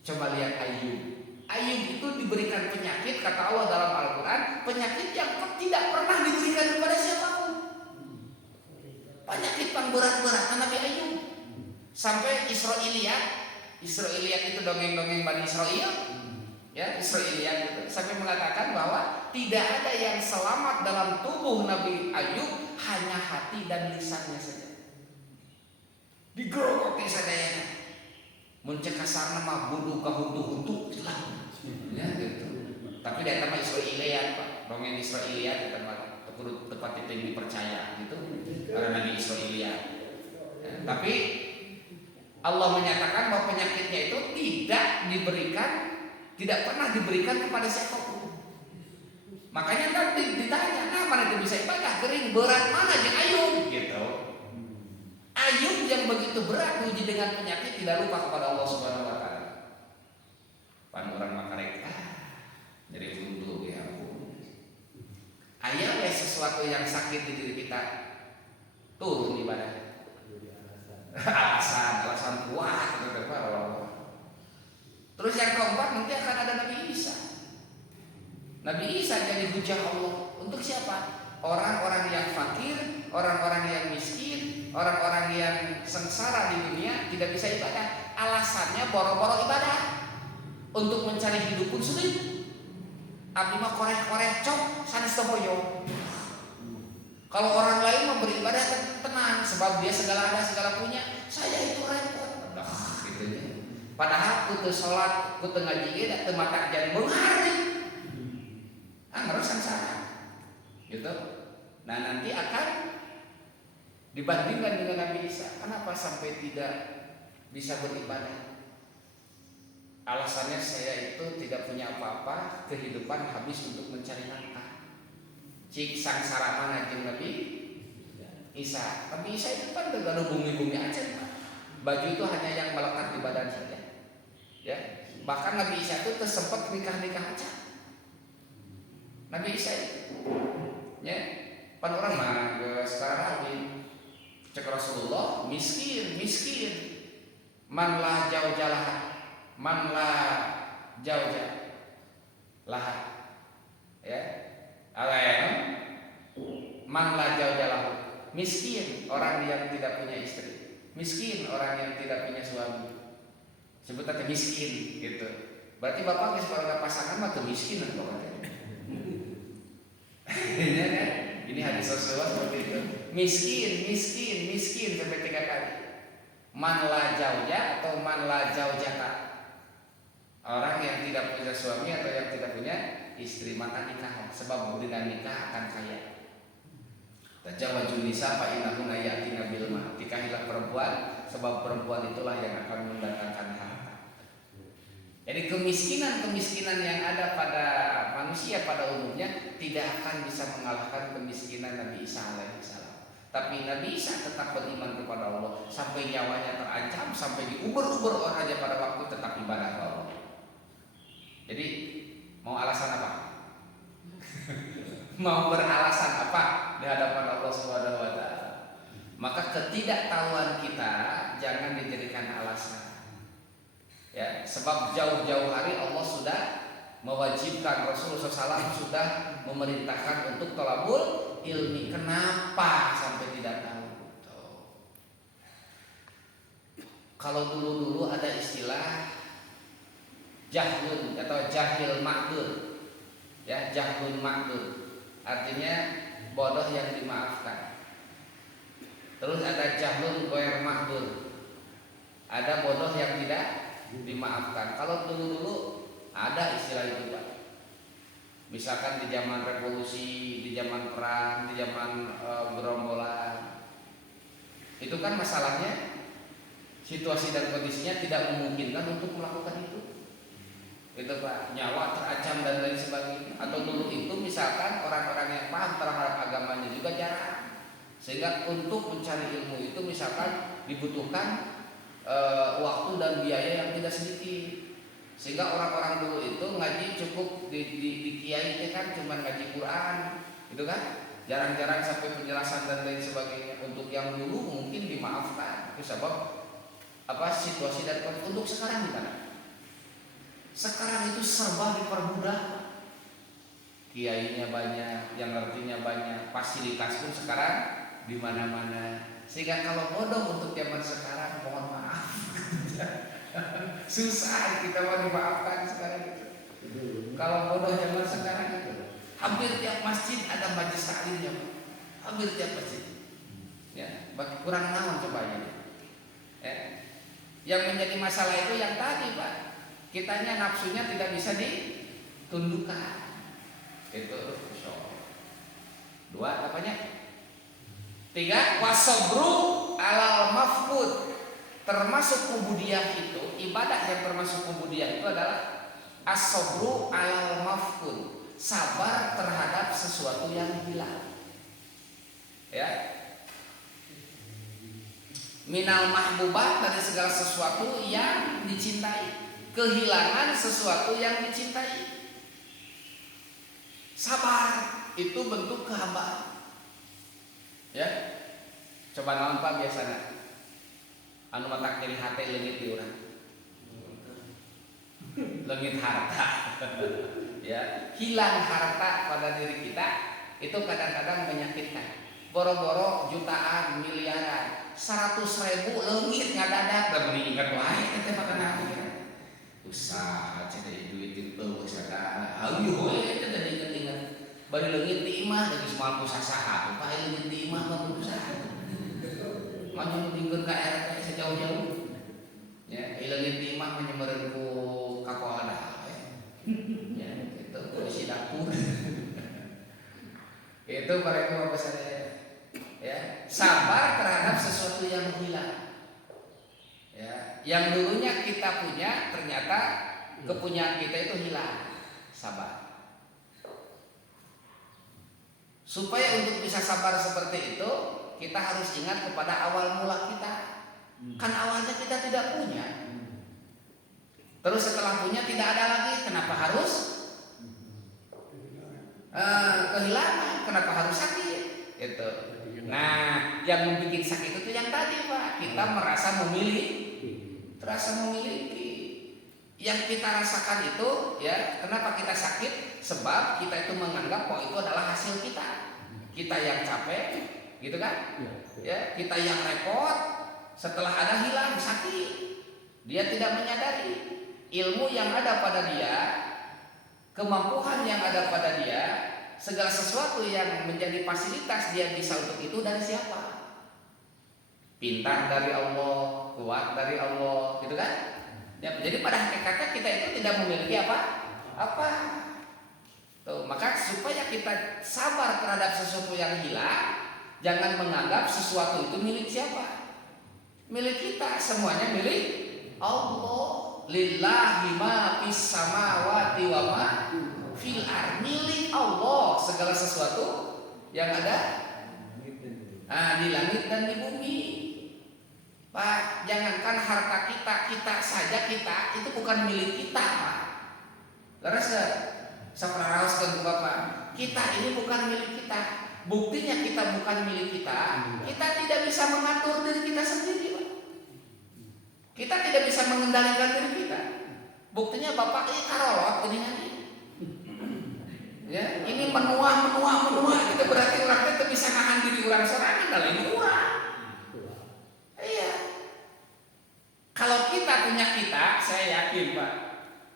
Coba lihat Ayub. Ayub itu diberikan penyakit kata Allah dalam Al-Quran, penyakit yang tidak pernah diberikan kepada siapapun. Penyakit yang berat-berat Nabi Ayub. Sampai Israiliyat itu dongeng-dongeng Bani Israel. Ya, Israiliyat itu sampai mengatakan bahwa tidak ada yang selamat dalam tubuh Nabi Ayub, hanya hati dan lisannya saja. Digerogoti sadayana. Mun cek kasarna mah budu ka huntu-huntu lah. Ya gitu. Tapi data mah Israiliyat, Pak. Dongeng Israiliyat eta mah kudu tepat itu dipercaya gitu. Karena Nabi Israiliyat. Ya, tapi Allah menyatakan bahwa penyakitnya itu tidak pernah diberikan kepada siapapun. Makanya nanti ditanya, nah mana itu bisa ibadah kering berat mana jeung Ayub gitu. Ayub yang begitu berat diuji dengan penyakit tidak lupa kepada Allah Subhanahu wa taala. Pan urang makarek jadi untung ya ampun. Aya we sesuatu yang sakit di diri kita turun ibadah. alasan kuat gitu Allah. Terus yang keempat nanti akan ada Nabi Isa. Nabi Isa jadi hujah Allah untuk siapa? Orang-orang yang fakir, orang-orang yang miskin, orang-orang yang sengsara di dunia tidak bisa ibadah. Alasannya boro-boro ibadah untuk mencari hidup pun sulit. Abdi mah koreh-koreh cok sanes tohoyo. Kalau orang lain mau beribadah tenang sebab dia segala ada segala punya. Saya itu repot. Gitu ya. Padahal kutu sholat, kutu ngaji da teu mata jadi beunghari. Harus sangsara. Gitu. Nah, nanti akan dibandingkan dengan Nabi Isa. Kenapa sampai tidak bisa beribadah? Alasannya saya itu tidak punya apa-apa, kehidupan habis untuk mencari nafkah. Cik sangsara mana jeung Nabi Isa. Nabi Isa itu kan tegana bumi-bumi aja. Baju itu hanya yang melekat di badan saja. Ya, bahkan Nabi Isa itu sempat nikah-nikah aja. Nabi Isa itu, ya, pan orang mah sekarang lagi cek Rasulullah miskin, man la jaujalah, lah, ya, man la jaujalah, miskin orang yang tidak punya istri, miskin orang yang tidak punya suami. Sebutannya miskin gitu. Berarti bapak geus keluarga pasangan mah teu miskin kan pokoknya. Ya kan? Ini hadis Rasulullah seperti itu. Miskin sampai 3 kali. Man la jauja atau man la jaujata. Orang yang tidak punya suami atau yang tidak punya istri maka nikahan sebab dengan nikah akan kaya. Tajawwajun nisa fa innahunna ya'tina bil ma. Nikahilah perempuan sebab perempuan itulah yang akan mendatangkan harta. Jadi kemiskinan yang ada pada manusia pada umumnya tidak akan bisa mengalahkan kemiskinan Nabi Isa alaihissalam. Tapi Nabi Isa tetap beriman kepada Allah sampai nyawanya terancam, sampai diuber-uber orang aja pada waktu tetap ibadah kepada Allah. Jadi mau alasan apa? Mau beralasan apa di hadapan Allah Subhanahu wa taala? Maka ketidaktahuan kita jangan dijadikan alasan. Ya, sebab jauh-jauh hari Allah sudah mewajibkan, Rasulullah SAW sudah memerintahkan untuk thalabul ilmi. Kenapa sampai tidak tahu? kalau dulu ada istilah jahlun atau jahil makdur, ya, jahlun makdur, artinya bodoh yang dimaafkan. Terus ada jahlun ghair makdur, ada bodoh yang tidak dimaafkan. Kalau dulu ada istilah itu, Pak. Misalkan di zaman revolusi, di zaman perang, di zaman gerombolan, itu kan masalahnya situasi dan kondisinya tidak memungkinkan untuk melakukan itu, Pak, nyawa terancam dan lain sebagainya. Atau dulu itu misalkan orang-orang yang paham terhadap agamanya juga jarang, sehingga untuk mencari ilmu itu misalkan dibutuhkan waktu dan biaya yang tidak sedikit. Sehingga orang-orang dulu itu ngaji cukup di kiai itu kan cuma ngaji Quran, gitu kan, jarang-jarang sampai penjelasan dan lain sebagainya. Untuk yang dulu mungkin dimaafkan, itu sebab situasi dan untuk sekarang gimana? Sekarang itu serba dipermudah, kiainya banyak, yang ngertinya banyak, fasilitas pun sekarang di mana-mana. Sehingga kalau bodoh untuk zaman sekarang, mohon maaf, susah kita mau dimaafkan sekarang itu. Kalau bodoh zaman sekarang itu, hampir tiap masjid ada majelis taklimnya, hampir tiap masjid. Ya, kurang naon coba ini. Yang menjadi masalah itu yang tadi, Pak. Kitanya nafsunya tidak bisa ditundukkan. Itu dua apanya? 3, wasobru alal mafqud. Termasuk ubudiyah itu, ibadah yang termasuk ubudiyah itu adalah as-sabru alal mafqud, sabar terhadap sesuatu yang hilang. Ya. Minal mahbubat, dari segala sesuatu yang dicintai, kehilangan sesuatu yang dicintai. Sabar itu bentuk kehambaan. Ya, coba naon Pak biasanya anu matak jadi hati leungit di urang, leungit harta. Ya, hilang harta pada diri kita itu kadang-kadang menyakitkan. Boro-boro jutaan, miliaran, 100.000 leungit ngadadak, da mending ingat wae teh mah kana usaha cenah duit itu sadana ayo we teh da inget-inget bari leungit di imah da geus mampu sasaha pae leungit di imah mah berusaha mah nyungkeun ka RT sejauh-jauh ya leungit di imah menyemeureun ku kakoada ya itu polisi dapur itu mereka apa saja ya, sabar terhadap sesuatu yang hilang. Ya, yang dulunya kita punya ternyata kepunyaan kita itu hilang. Sabar. Supaya untuk bisa sabar seperti itu, kita harus ingat kepada awal mula kita. Kan awalnya kita tidak punya. Terus setelah punya tidak ada lagi, kenapa harus kehilangan? Kenapa harus sakit? Itu. Nah, yang membuat sakit itu yang tadi, Pak. Kita merasa memiliki. Yang kita rasakan itu, ya, kenapa kita sakit? Sebab kita itu menganggap bahwa itu adalah hasil kita. Kita yang capek, gitu kan? Ya, kita yang repot. Setelah ada hilang sakit. Dia tidak menyadari ilmu yang ada pada dia, kemampuan yang ada pada dia. Segala sesuatu yang menjadi fasilitas dia bisa untuk itu dari siapa? Pintar dari Allah, kuat dari Allah, gitu kan? Ya, jadi pada hakikatnya kita itu tidak memiliki apa. Tuh, maka supaya kita sabar terhadap sesuatu yang hilang, jangan menganggap sesuatu itu milik siapa? Milik kita, semuanya milik Allah. Lillahi ma fis samawati wa ma fil ar, milik Allah segala sesuatu yang ada di langit dan di bumi. Pak, jangankan harta kita saja itu bukan milik kita, Pak. Leres gak? Sapraraoskeun ku Bapak. Kita ini bukan milik kita. Buktinya kita bukan milik kita tidak bisa mengatur diri kita sendiri, Pak. Kita tidak bisa mengendalikan diri kita. Buktinya Bapak ini karolot geuningan ini. Ya, ini menua itu berarti orang itu bisa nahan diri orang sorangan dalam orang. Iya.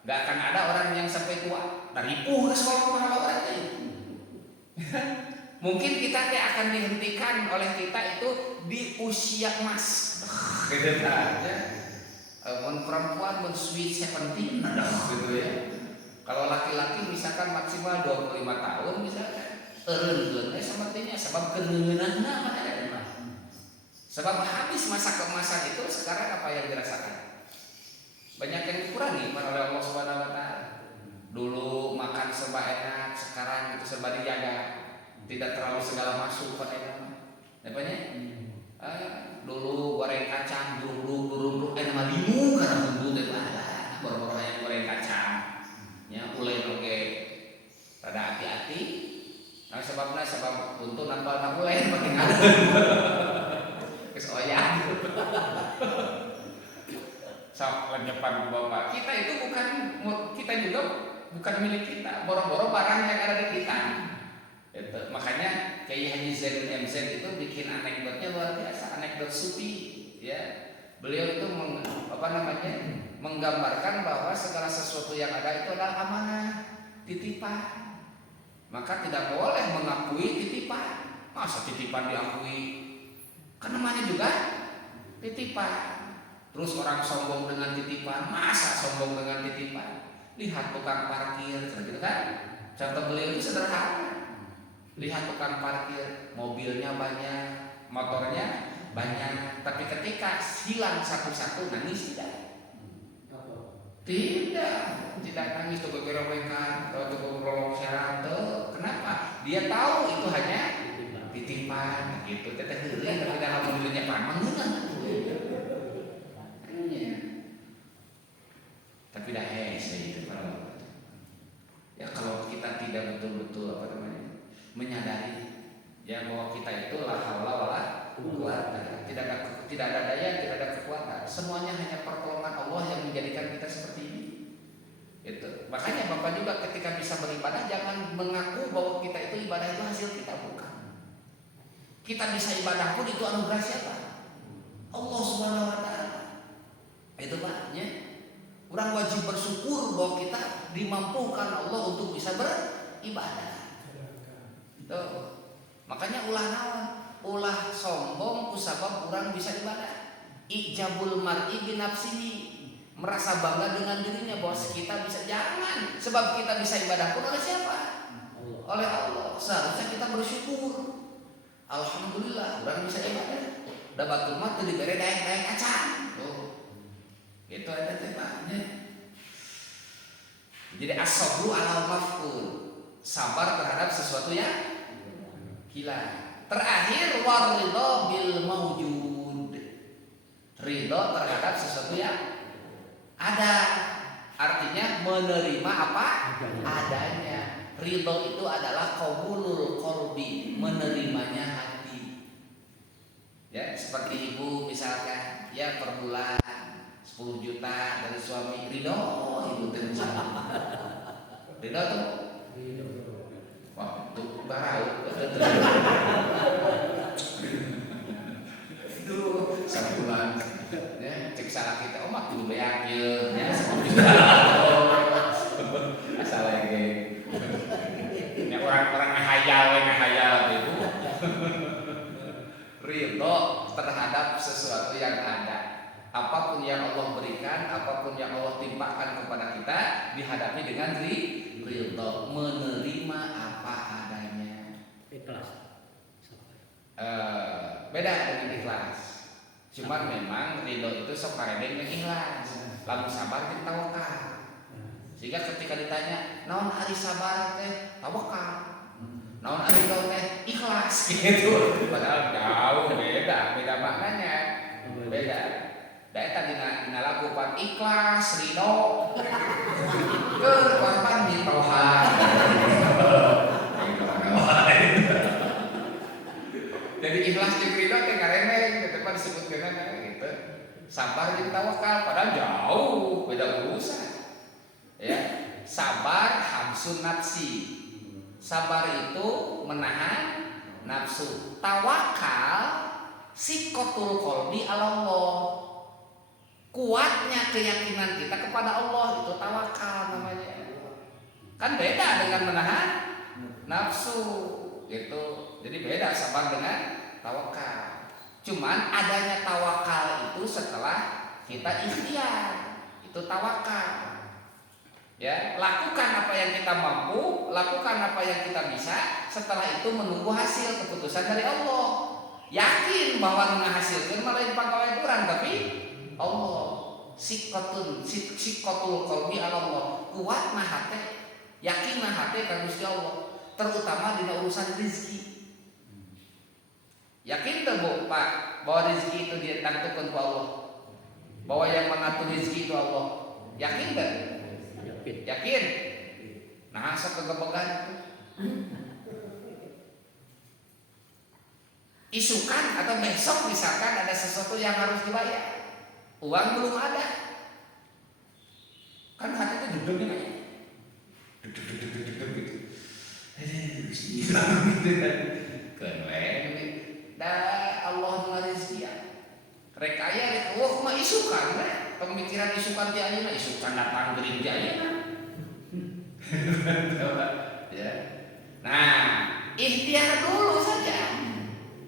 Gak akan ada orang yang sampai tua ripuh ke sekolah pahala orang ini. Mungkin kita akan dihentikan oleh kita itu di usia emas. Gitu saja. Perempuan men-sweet 17 gitu ya. Kalau laki-laki misalkan maksimal 25 tahun misalkan, eureun sama tinya sebab keneungeunana mana. Sebab habis masa keemasan itu sekarang apa yang dirasakan? Banyak yang dikurangi oleh Allah Subhanahu wa taala. Dulu makan serba enak, sekarang itu serba dijaga. Tidak terlalu segala masuk pada enak. Apanya? Dulu goreng kacang, burung mah limu karena bumbu teh boro-boro yang goreng kacang. Nya uleh oge rada hati-hati. Nah sebab untuk nambah uleh makin ada. Geus oyah. Sok lenyepan Bapak. Kita itu juga bukan milik kita. Boro-boro barang yang ada di kita. Itu. Makanya Kiai Haji Zainul MZ itu bikin anekdotnya luar biasa, anekdot sufi ya. Beliau itu menggambarkan bahwa segala sesuatu yang ada itu adalah amanah, titipan. Maka tidak boleh mengakui titipan. Masa titipan diakui? Kan namanya juga titipan. Terus orang sombong dengan titipan, masa sombong dengan titipan? Lihat tukang parkir, gitu kan? Contoh beliau itu sederhana. Lihat tukang parkir, mobilnya banyak, motornya banyak, tapi ketika hilang satu-satu nangis tidak? Tidak nangis tuh kegerowekan, atau tuh kelongseran tuh. Kenapa? Dia tahu itu hanya titipan, gitu. Teteh heureun tapi dalam mobilnya pamangeun. Tapi dah hese itu kalau ya kalau kita tidak betul-betul menyadari ya bahwa kita itu la haula wala quwata, tidak ada daya, tidak ada kekuatan, semuanya hanya pertolongan Allah yang menjadikan kita seperti ini. Itu makanya Bapak juga ketika bisa beribadah jangan mengaku bahwa kita itu ibadah itu hasil kita, bukan. Kita bisa ibadah pun itu anugerah siapa? Allah Subhanahu wa taala. Itu Pak, ya. Orang wajib bersyukur bahwa kita dimampukan Allah untuk bisa beribadah. Tuh. Makanya ulah naon, ulah sombong kusabab orang bisa ibadah. Ijabul mar'i bi nafsihi, merasa bangga dengan dirinya bahwa kita bisa, jangan. Sebab kita bisa ibadah pun oleh siapa? Oleh Allah. Seharusnya kita bersyukur. Alhamdulillah, orang bisa ibadah. Da batur mah teu dibere daeng-daeng acan. Tuh. Itu ada temanya. Jadi as-sabru ala maf'ul, sabar terhadap sesuatu yang hilang. Terakhir waridho bil mawjud, ridho terhadap sesuatu yang ada, artinya menerima apa adanya. Ridho itu adalah qabulul qalbi, menerimanya hati. Ya, seperti ibu misalkan ya per bulan 10 juta dari suami, ridho ibu teh ridho tuh. Wah, tuh barau. Itu sebulan. Ya, cek salah kita, oh mak kudu beak ieu nya 10 juta. Asal lagi. Ya orang-orang ngahayal Ibu. Ridho terhadap sesuatu yang ada. Apapun yang Allah berikan, apapun yang Allah timpakan kepada kita, dihadapi dengan ridho, menerima apa adanya. Ikhlas. Beda dengan ikhlas. Cuman memang ridho itu sok kareden yang ikhlas. Lalu sabar jeung tawakal. Sehingga ketika ditanya, naon ari sabar teh? Tawakal. Naon ari ridho teh? Ikhlas gitu. Padahal jauh beda maknanya. Beda. Da eta dina lagu pan ikhlas ridho. Keur korban di tauhid. Jadi ikhlas jeung ridho teh ngaremeh, teh pan disebutkeun gitu. Sabar jeung tawakal padahal jauh beda urusan. Ya, sabar hamsun nafsi. Sabar itu menahan nafsu. Tawakal sikotul qalbi ala Allah. kuatnya keyakinan kita kepada Allah, itu tawakal namanya. Kan beda dengan menahan nafsu gitu. Jadi beda sabar dengan tawakal. Cuman adanya tawakal itu setelah kita ikhtiar, itu tawakal. Ya, lakukan apa yang kita mampu, lakukan apa yang kita bisa. Setelah itu menunggu hasil keputusan dari Allah. Yakin bahwa menghasilkan malah pegawai kurang, tapi Allah sikotul qalbi ala Allah, kuat nah hate, yakin nah hate ka Gusti Allah, terutama di urusan rezeki. Yakin teu Bu Pak bahwa rezeki itu ditangtukeun ku Allah, bahwa yang mengatur rezeki itu Allah? Yakin teu? Yakin? Nah, sok kegebegan isukan atau besok misalkan ada sesuatu yang harus dibayar, uang belum ada, kan hati itu duduknya keren, dah Allah ngarizki rekaya mah isukan, pemikiran isukan ti ayeuna isukan datang gering ti ayeuna. Ya. Nah, ikhtiar dulu saja.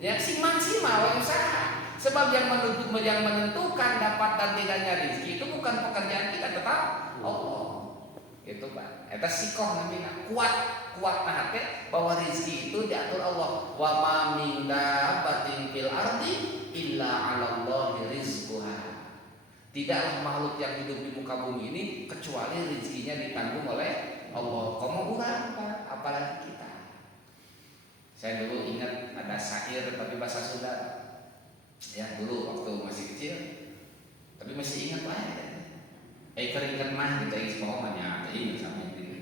Ya, simak-simak usaha. Sebab yang menentukan dapat dan tidaknya rezeki itu bukan pekerjaan kita, tetap Allah. Itu Pak. Eta sikoh namanya. Kuat nah hate bahwa rezeki itu diatur Allah. Wa ma min dabbatin fil ardi illa 'ala Allahi rizquha. Tidaklah makhluk yang hidup di muka bumi ini kecuali rezekinya ditanggung oleh Allah. Komo urang Pak, apalagi kita. Saya dulu ingat ada syair tapi bahasa Sunda. Ya dulu waktu masih kecil. Tapi masih ingat lah. Keringat mah kita ingin semuanya. Ingat sampai ini.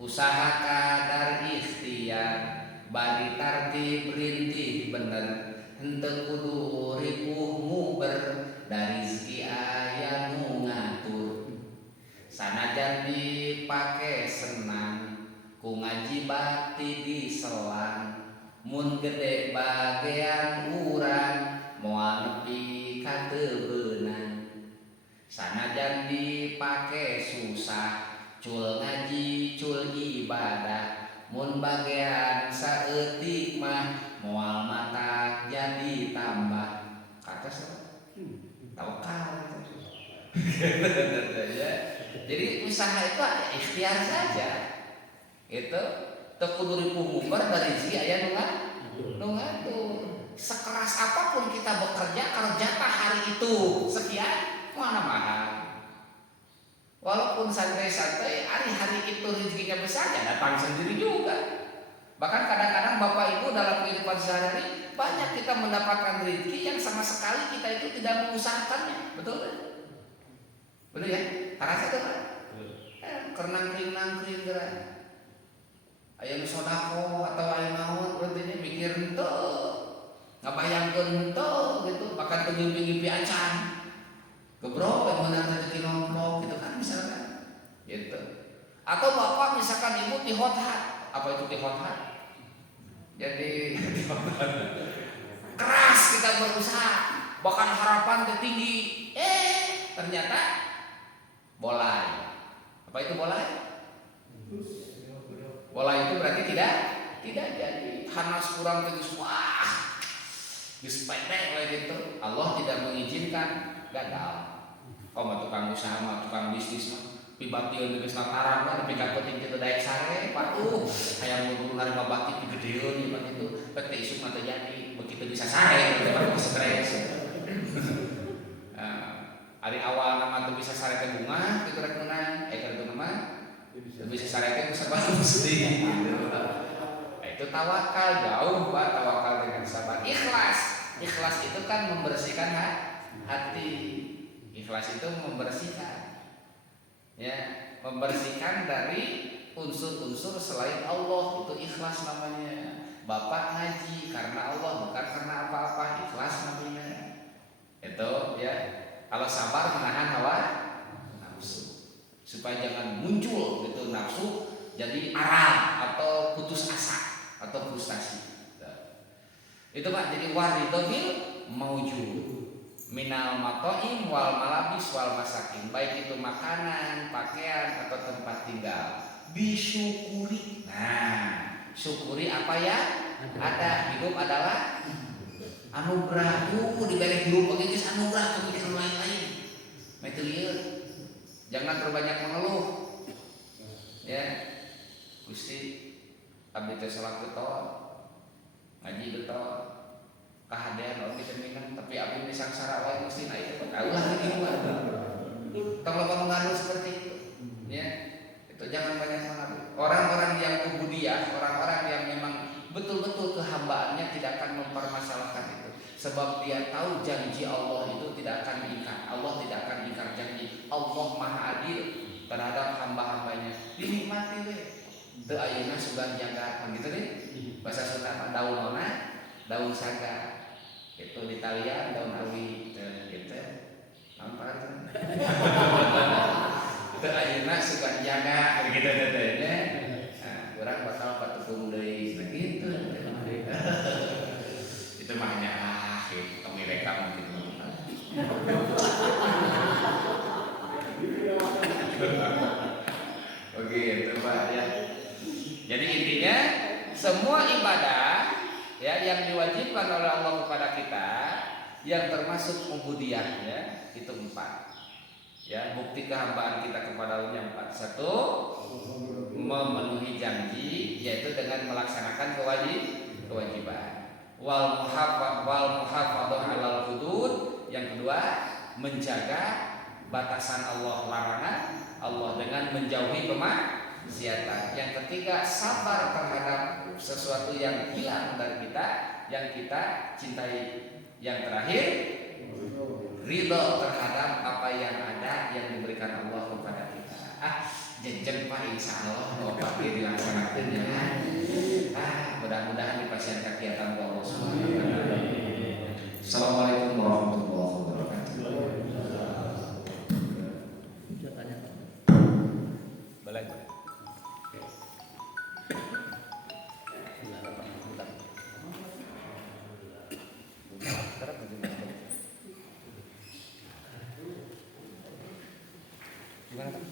Usaha kadar ikhtiar, bari tartib rintih bener. Henteu kudu ripuh muber dari rezeki aya nu ngatur. Sanajan dipake senang ku ngaji bakti diselang, mun gede bagean urang moal nepi ka teu beunang. Sanajan dipake susah cul ngaji cul ibadah, mun bagean saeutik mah moal mata jadi tambah. Kata siapa? Tawakal. Jadi usaha itu ada ikhtiar saja. Itu tekudu ripuh mubar dari rezeki aya nu ngatur. Sekeras apapun kita bekerja, kalau jatah hari itu sekian, mana mahal. Walaupun santai-santai, hari-hari itu rezekinya besar, ya datang sendiri juga. Bahkan kadang-kadang Bapak Ibu dalam kehidupan sehari-hari banyak kita mendapatkan rezeki yang sama sekali kita itu tidak mengusahakannya, betul kan? Betul ya? Karena itu kan? Kernang-kering gerak. Aya nu sodako atau aya naon berarti mikir henteu, ngabayangkeun henteu gitu, bahkan teu ngimpi-ngimpi acan. Gebrok yang meunang rezeki nomplok gitu kan misalkan. Gitu. Atau bapak misalkan ibu di hothat. Apa itu di hothat? Jadi keras kita berusaha, bahkan harapan tertinggi. Ternyata bolai. Apa itu bolai? Bola itu berarti tidak jadi. Hanas kurang tegus, wah geus pendek kayak gitu. Allah tidak mengizinkan, gagal. Kau tukang usaha mah tukang bisnis mah pibabtieun geus nataran mah nepi ka penting kitu daek sare patuh hayang mulu narima bakti digedeueun ieu kitu pek teh isuk mah teh jadi begitu bisa sare teh mah stres. Ari awal nama teu bisa sare teh bunga kitu rek meunang kitu mah bisa sare teh sabar mesti. Itu tawakal, jauh Pak tawakal dengan sabar. Ikhlas itu kan membersihkan hati. Ikhlas itu membersihkan, ya, membersihkan dari unsur-unsur selain Allah. Itu ikhlas namanya. Bapak ngaji karena Allah, bukan karena apa-apa. Ikhlas namanya. Itu ya. Kalau sabar menahan hawa nafsu, supaya jangan muncul gitu nafsu jadi aral atau putus asa atau frustasi. Itu Pak. Jadi waridho bil maujud minal mato'im wal malabis wal masakin, baik itu makanan, pakaian atau tempat tinggal. Bisyukuri. Nah, syukuri apa ya? Ada. Hidup adalah anugerah. Dibalik hidup begitu anugerah, pemikiran lain-lain. Metelieur. Jangan terbanyak mengeluh. Ya. Gusti abdi teh salat betul. Ngaji betul. Kahadean orang bisa minang, tapi abdi di sangsara wae mesti naik itu. Allah ini buat. Tong loba mengaluh seperti itu. Ya. Itu jangan banyak mengaluh. Orang-orang yang ubudiyah, orang-orang yang memang betul-betul kehambaannya tidak akan mempermasalahkan itu. Sebab dia tahu janji Allah itu tidak akan diingkar. Allah tidak akan ingkar janji. Allah Maha Adil terhadap hamba-hambanya. Dinikmati we. Teu ayeuna sugan jagat begitu deh. Bahasa Sunda daun nona, daun saga. Itu di talian daun awi gitu. Naon paranten? Teu ayeuna sugan jaga begitu teh ya. Nah, urang bakal patepung deui begitu. Itu mah hanya gitu, mereka mungkin. Oke, itu Pak ya. Jadi intinya semua ibadah ya yang diwajibkan oleh Allah kepada kita yang termasuk ubudiyah ya, itu 4. Ya, bukti kehambaan kita kepada Allah 4. 1, memenuhi janji yaitu dengan melaksanakan kewajiban. Wal muhafadzah 'alal hudud. Yang kedua, menjaga batasan Allah, larangan Allah dengan menjauhi kemaksiatan. Yang ketiga, sabar terhadap sesuatu yang hilang dari kita, yang kita cintai. Yang terakhir, ridho terhadap apa yang ada yang diberikan Allah kepada kita. Jenjeng Pak, insya Allah mau pakai dilaksanakan ya. Mudah-mudahan dipasien kegiatan Allah Subhanahu wa taala. Assalamualaikum warahmatullahi wabarakatuh. Boleh. Gimana Pak?